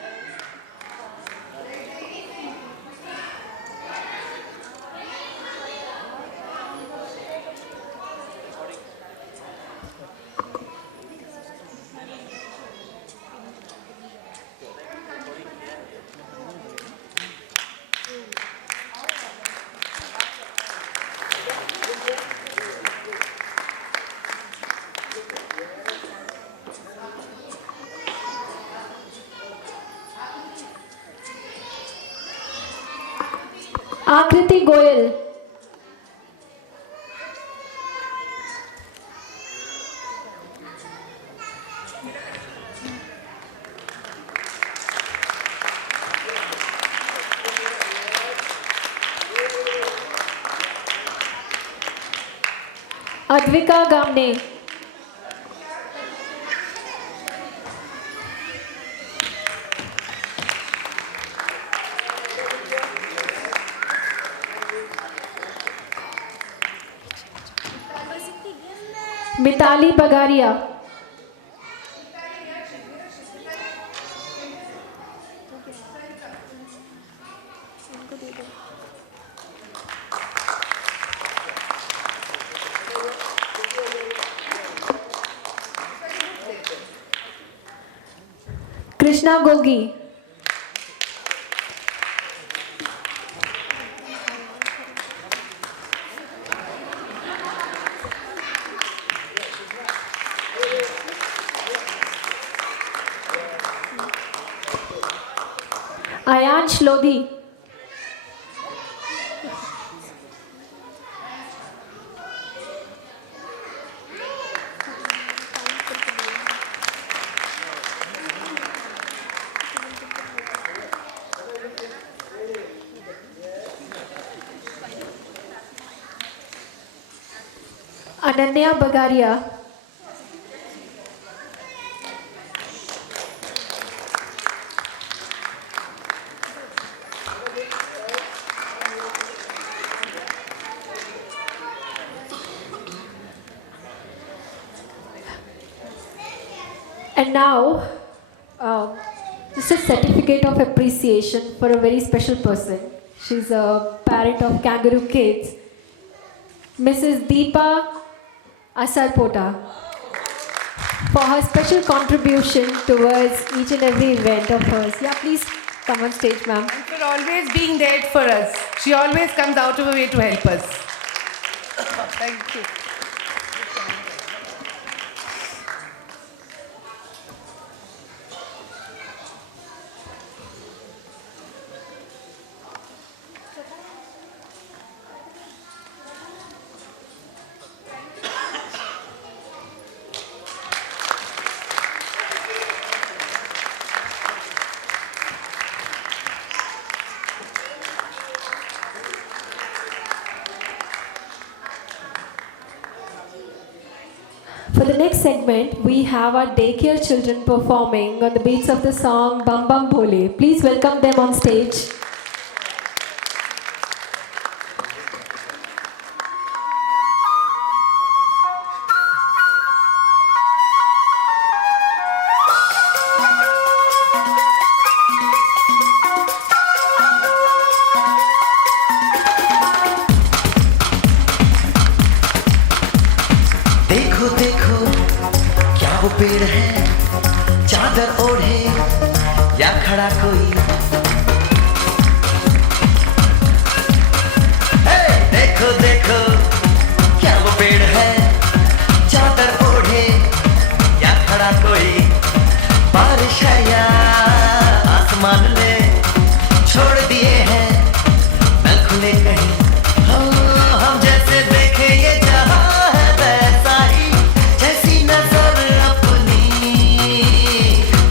Akriti Goyal. Advika Gamne. Mitali Bagaria. Krishna Gogi. Aayansh Lodhi. Ananya Bagaria. And now, just a certificate of appreciation for a very special person. She's a parent of Kangaroo Kids, Mrs. Deepa Asarpota, for her special contribution towards each and every event of hers. Yeah, please come on stage, ma'am. And for always being there for us. She always comes out of her way to help us. Thank you. For the next segment, we have our daycare children performing on the beats of the song Bam Bam Bole. Please welcome them on stage. देखो देखो क्या वो पेड़ है, चादर ओढ़े या खड़ा कोई। हे, देखो देखो क्या वो पेड़ है, चादर ओढ़े या खड़ा कोई। बारिश है या आसमान ने छोड़ दिए हैं न खुले कहीं। हम जैसे देखे ये जहां है वैसा ही, जैसी नजर अपनी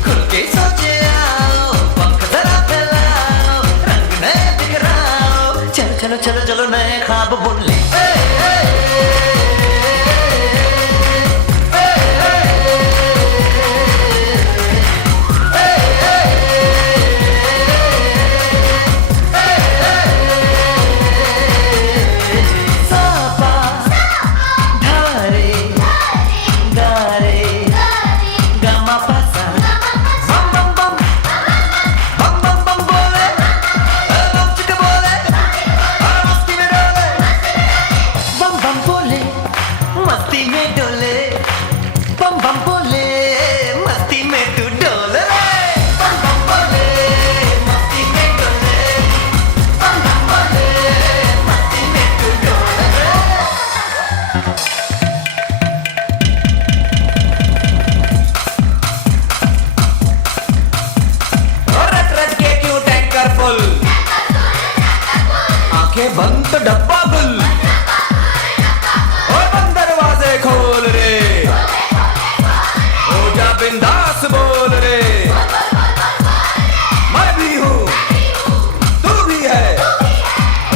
खुल के सोचे आओ, पंख जरा फैलाओ, रंग नए बिखराओ। चलो चलो चलो चलो नए ख्वाब बुन ले। मस्ती में डोले, बम बम बोले, मस्ती में तू डोले रे। बम बम बोले, मस्ती में डोले, बम बम बोले, मस्ती में तू डोले रे। और रट रट के क्यों टैंकर फुल, आंखें बंद तो डब्बा गुल। खोल रे, हो जा बिंदास बोल रे। मैं भी हूँ, तू भी है,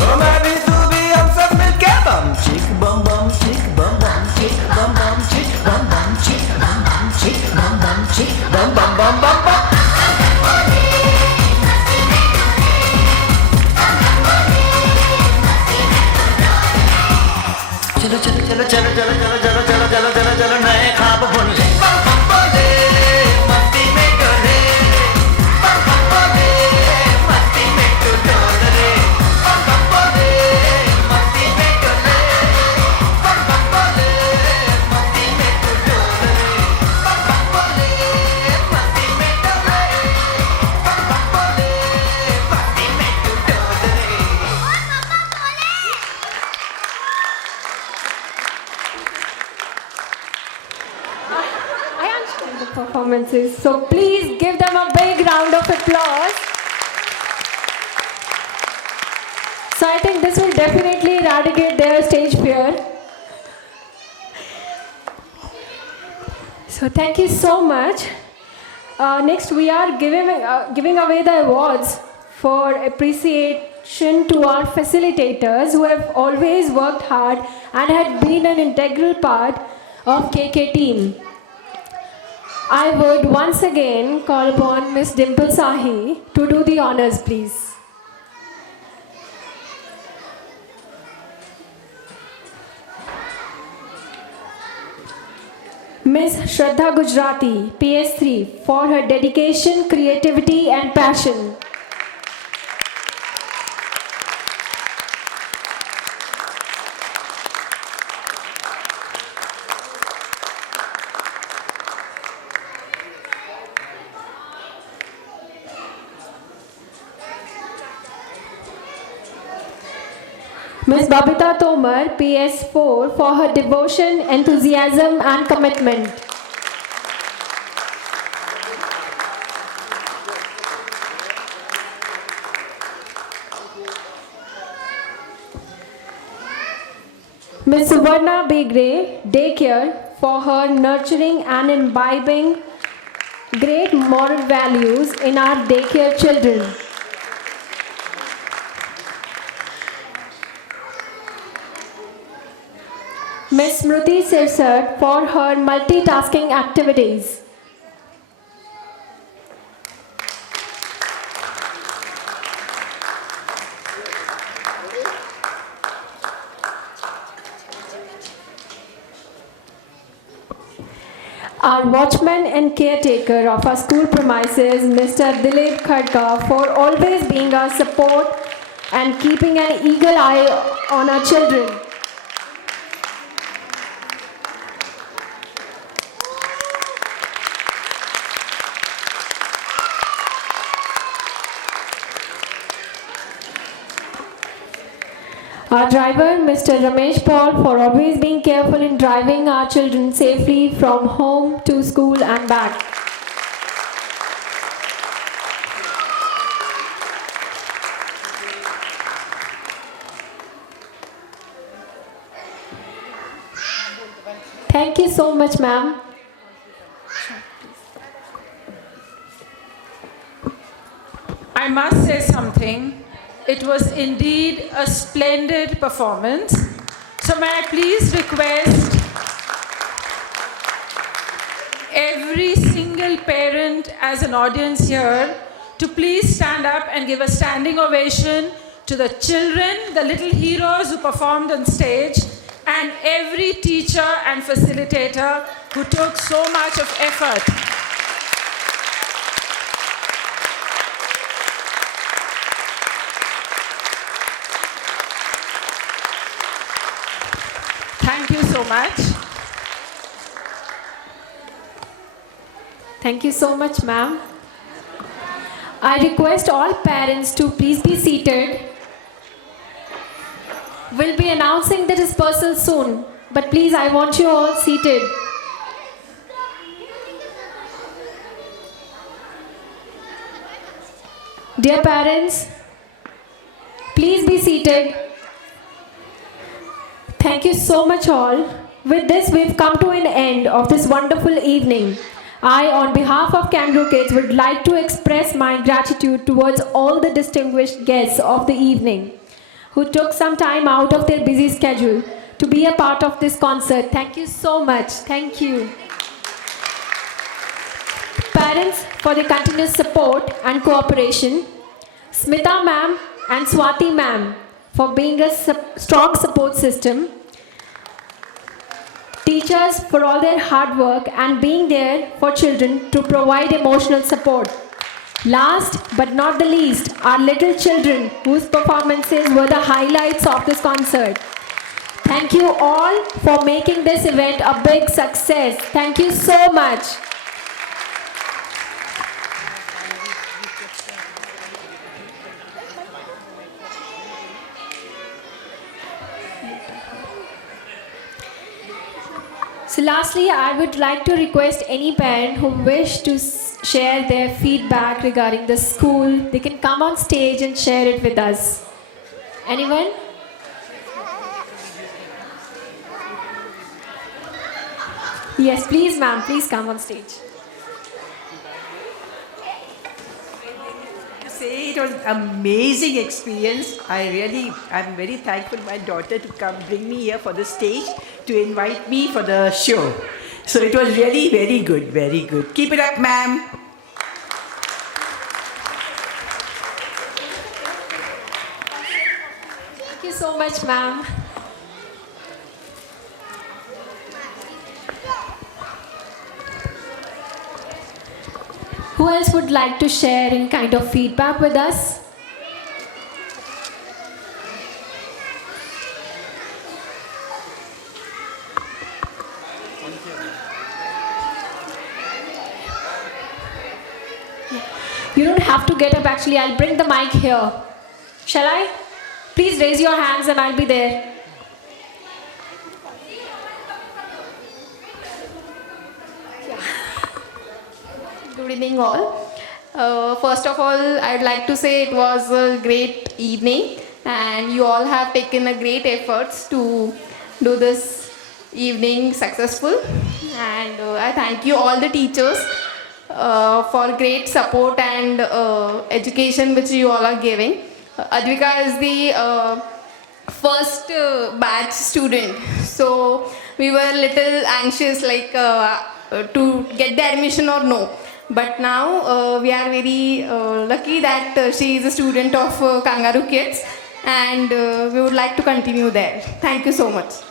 ओ मैं भी तू भी, हम सब मिलके बम चिक बम बम चिक बम बम चिक बम बम चिक बम बम चिक बम बम चिक बम बम चिक बम बम बम बम बम। चलो चलो चलो चलो चलो चलो चलो चलो चलो चलो चलो नए ख्वाब बुन ले। बम बम बोले, मस्ती में डोले, बम बम बोले, मस्ती में तू डोल रे। बम बम बोले, मस्ती में डोले, बम बम बोले, मस्ती में तू डोल रे। बम बम बोले, मस्ती में डोले, बम बम बोले, मस्ती में तू डोल रे। I understand the performances, so please give them a big round of applause. So I think this will definitely eradicate their stage fear. So thank you so much. Next we are giving away the awards for appreciation to our facilitators who have always worked hard and had been an integral part of KK team. I would once again call upon Miss Dimple Sahi to do the honors, please. Ms. Shraddha Gujarati, PS3, for her dedication, creativity and passion. Ms. Babita Tomar, PS4, for her devotion, enthusiasm and commitment. Ms. Suvarna Begre, Daycare, for her nurturing and imbibing great moral values in our daycare children. Ms. Smriti Sirsat, for her multitasking activities. Our watchman and caretaker of our school premises, Mr. Dilip Khadka, for always being our support and keeping an eagle eye on our children. Our driver, Mr. Ramesh Paul, for always being careful in driving our children safely from home to school and back. Thank you so much, ma'am. I must say something. It was indeed a splendid performance. So may I please request every single parent as an audience here to please stand up and give a standing ovation to the children, the little heroes who performed on stage, and every teacher and facilitator who took so much of effort. Thank you so much. Thank you so much, ma'am. I request all parents to please be seated. We'll be announcing the dispersal soon, but please, I want you all seated. Dear parents, please be seated. Thank you so much all. With this, we've come to an end of this wonderful evening. I, on behalf of Kangaroo Kids, would like to express my gratitude towards all the distinguished guests of the evening who took some time out of their busy schedule to be a part of this concert. Thank you so much. Thank you. Parents, for their continuous support and cooperation. Smita ma'am and Swati ma'am, for being a strong support system. Teachers, for all their hard work and being there for children to provide emotional support. Last but not the least, our little children whose performances were the highlights of this concert. Thank you all for making this event a big success. Thank you so much. So lastly, I would like to request any parent who wish to share their feedback regarding the school, they can come on stage and share it with us. Anyone? Yes, please ma'am, please come on stage. Say it was amazing experience. I'm very thankful my daughter to come bring me here for the stage to invite me for the show. So it was really very good, very good. Keep it up, ma'am. Thank you so much, ma'am. Who else would like to share any kind of feedback with us? You don't have to get up actually, I'll bring the mic here. Shall I? Please raise your hands and I'll be there. Good evening all. First of all, I'd like to say it was a great evening and you all have taken a great efforts to do this evening successful. And I thank you all the teachers for great support and education which you all are giving. Advika is the first batch student, so we were little anxious like to get the admission or no. But now we are very lucky that she is a student of Kangaroo Kids and we would like to continue there. Thank you so much.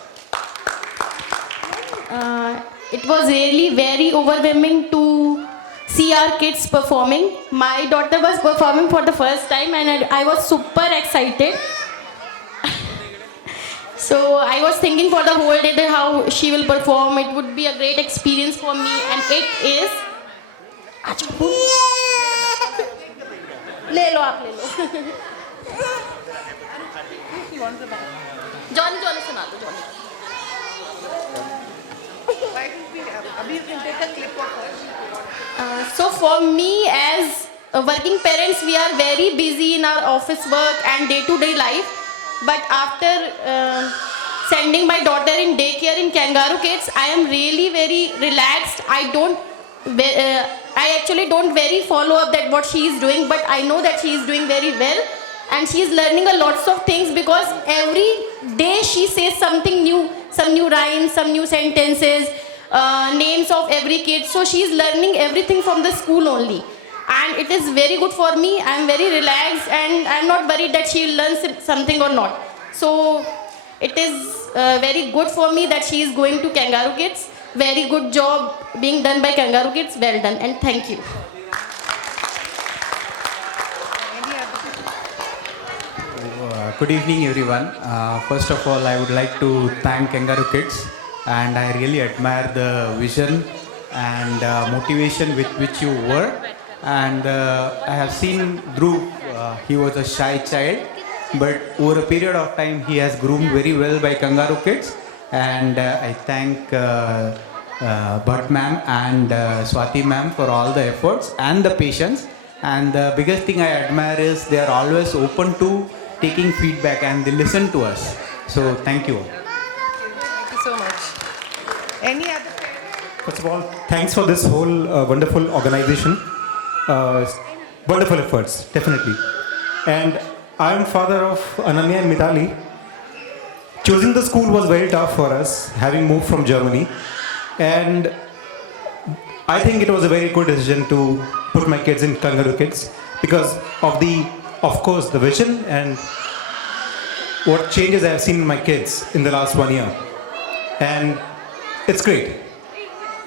It was really very overwhelming to see our kids performing. My daughter was performing for the first time and I was super excited. So I was thinking for the whole day that how she will perform. It would be a great experience for me and it is. ले लो आप ले लो. Johnny Johnny सुना दो Johnny. So for me as working parents, we are very busy in our office work and day-to-day life. But after sending my daughter in daycare in Kangaroo Kids, I am really very relaxed. I actually don't very follow up that what she is doing, but I know that she is doing very well. And she is learning a lots of things because every day she says something new, some new rhymes, some new sentences, names of every kid. So she is learning everything from the school only. And it is very good for me. I am very relaxed and I am not worried that she will learn something or not. So it is very good for me that she is going to Kangaroo Kids. Very good job being done by Kangaroo Kids. Well done and thank you. Good evening everyone. First of all, I would like to thank Kangaroo Kids and I really admire the vision and motivation with which you work. And I have seen Dhruv, he was a shy child, but over a period of time he has groomed very well by Kangaroo Kids. And I thank Bhatt ma'am and Swati ma'am for all the efforts and the patience. And the biggest thing I admire is they are always open to taking feedback and they listen to us. So thank you all. Thank you so much. Any other? First of all, thanks for this whole wonderful organization. Wonderful efforts, definitely. And I am father of Ananya and Mithali. Choosing the school was very tough for us, having moved from Germany. And I think it was a very good decision to put my kids in Kangaroo Kids because of course, the vision and what changes I have seen in my kids in the last 1 year. And it's great.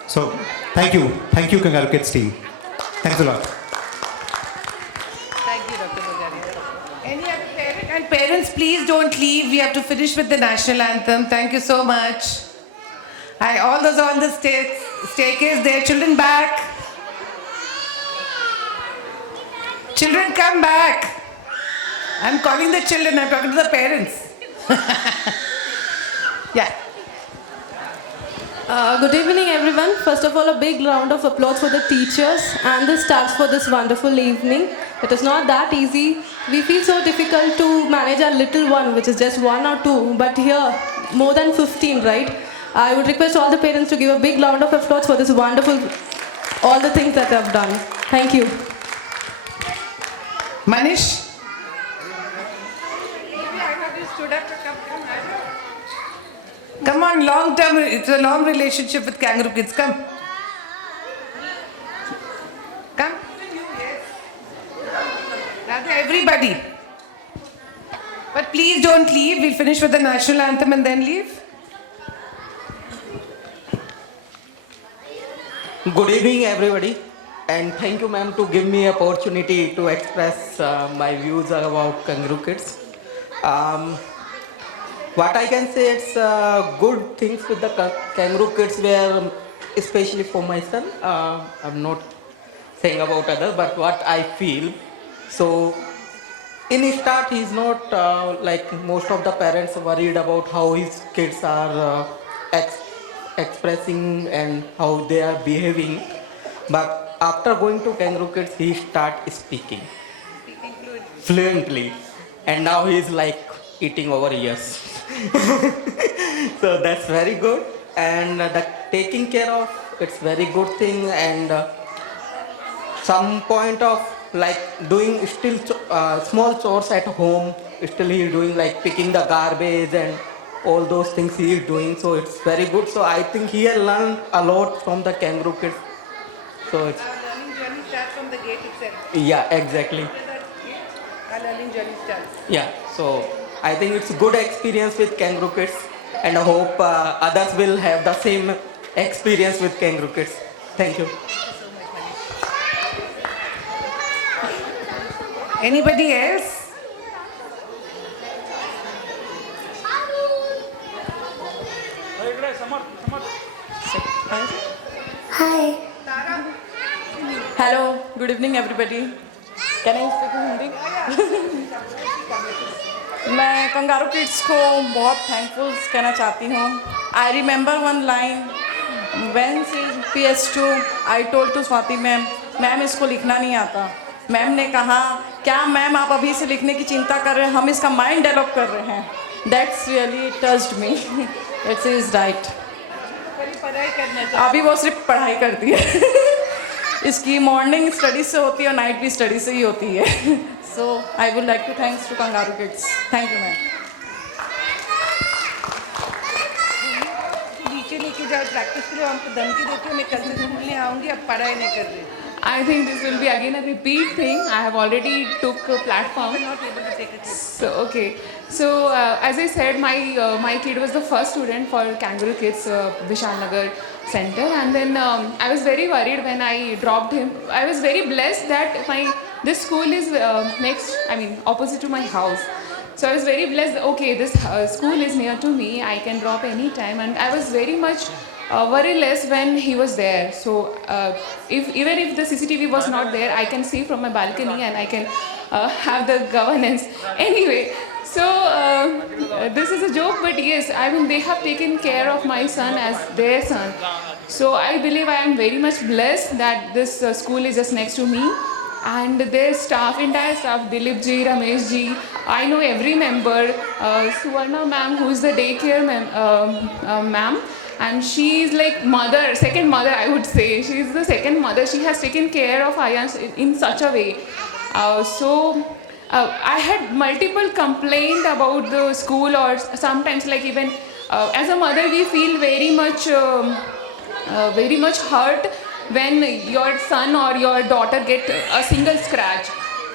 So, thank you, Kangaroo Kids team. Thanks a lot. Thank you, Dr. Bajari. Any other parent? And parents, please don't leave. We have to finish with the national anthem. Thank you so much. All those on the staircase there. Children back. Children come back. I'm calling the children. I'm talking to the parents. Yeah. Good evening everyone. First of all, a big round of applause for the teachers and the staffs for this wonderful evening. It is not that easy. We feel so difficult to manage our little one, which is just 1 or 2, but here more than 15, right? I would request all the parents to give a big round of applause for this wonderful, all the things that they have done. Thank you. Manish? Come on, long term, it's a long relationship with Kangaroo Kids. Come. Come. Rather, everybody. But please don't leave. We'll finish with the national anthem and then leave. Good evening, everybody. And thank you, ma'am, to give me opportunity to express my views about Kangaroo Kids. What I can say, it's good things with the Kangaroo Kids were, especially for my son. I'm not saying about others, but what I feel. So, in his start, he's not like most of the parents worried about how his kids are expressing and how they are behaving. But after going to Kangaroo Kids, he start speaking fluently, and now he's like eating over ears. So that's very good, and the taking care of, it's very good thing, and some point of like doing still small chores at home, still he is doing like picking the garbage and all those things he is doing, so it's very good. So I think he has learned a lot from the Kangaroo Kids. So it's, Our learning journey starts from the gate itself. yeah, exactly. After that gate, our learning journey starts. Yeah, so I think it's a good experience with Kangaroo Kids, and I hope others will have the same experience with Kangaroo Kids. Thank you. Anybody else? Hi. Hello. Good evening, everybody. Can I speak in Hindi? मैं Kangaroo Kids को बहुत thankful कहना चाहती हूँ. I remember one line when सी PS2 I told to Swati ma'am, ma'am इसको लिखना नहीं आता. मैम ने कहा क्या मैम आप अभी से लिखने की चिंता कर रहे हैं, हम इसका माइंड डेवलप कर रहे हैं. That's really touched me. It's is right. अभी वो सिर्फ पढ़ाई करती है. इसकी मॉर्निंग स्टडीज से होती है और नाइट भी स्टडी से ही होती है. So I would like to thanks to Kangaroo Kids. Thank you ma'am. नीचे लेके जाओ प्रैक्टिस के लिए, हमको धमकी देती हो मैं कल से स्कूल नहीं आऊँगी, अब पढ़ाई नहीं कर रही. I think this will be again a repeat thing. I have already took a platform. Not able to take it. So okay. So as I said, my kid was the first student for Kangaroo Kids Vishal Nagar Center, and then I was very worried when I dropped him. I was very blessed that this school is opposite to my house. So I was very blessed. Okay, this school is near to me. I can drop any time, and I was very much worryless when he was there. So even if the CCTV was not there, I can see from my balcony and I can have the governance. Anyway, so this is a joke, but yes, I mean they have taken care of my son as their son. So I believe I am very much blessed that this school is just next to me. And their staff, entire staff, Dilip ji, Ramesh ji, I know every member, Suvarna ma'am, who is the daycare ma'am, and she is like mother, second mother I would say. She is the second mother. She has taken care of Ayans in such a way. I had multiple complaints about the school, or sometimes like even as a mother we feel very much hurt when your son or your daughter get a single scratch.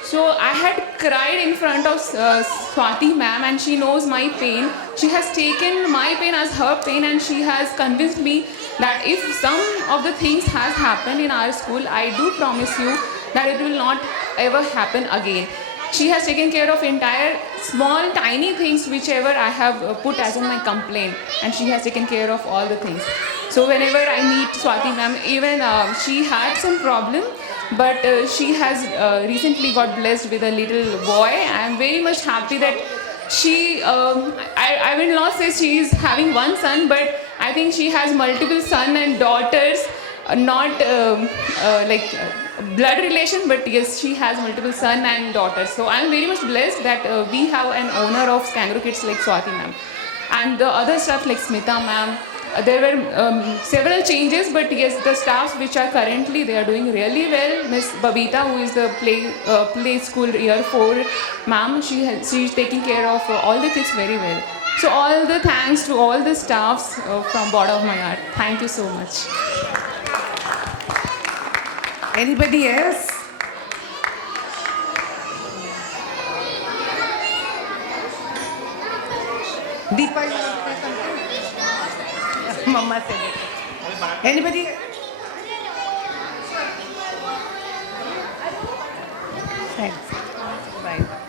So I had cried in front of Swati ma'am, and she knows my pain. She has taken my pain as her pain, and she has convinced me that if some of the things has happened in our school, I do promise you that it will not ever happen again. She has taken care of entire small tiny things whichever I have put as in my complaint, and she has taken care of all the things. So whenever I meet Swati ma'am, even she had some problem, but she has recently got blessed with a little boy. I am very much happy that she, I will not say she is having one son, but I think she has multiple sons and daughters, not like blood relation, but yes, she has multiple sons and daughters. So I am very much blessed that we have an owner of Kangaroo Kids like Swati ma'am. And the other stuff like Smita ma'am, there were several changes, but yes, the staffs which are currently, they are doing really well. Miss Babita, who is the play school year 4 ma'am, she is taking care of all the kids very well. So all the thanks to all the staffs from bottom of my heart. Thank you so much. Anybody else? Deepa, you want to say something? Mama said it. Anybody? Thanks. Bye.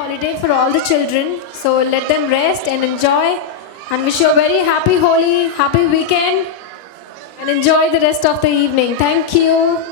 Holiday for all the children, so let them rest and enjoy, and wish you a very happy Holi, happy weekend, and enjoy the rest of the evening. Thank you.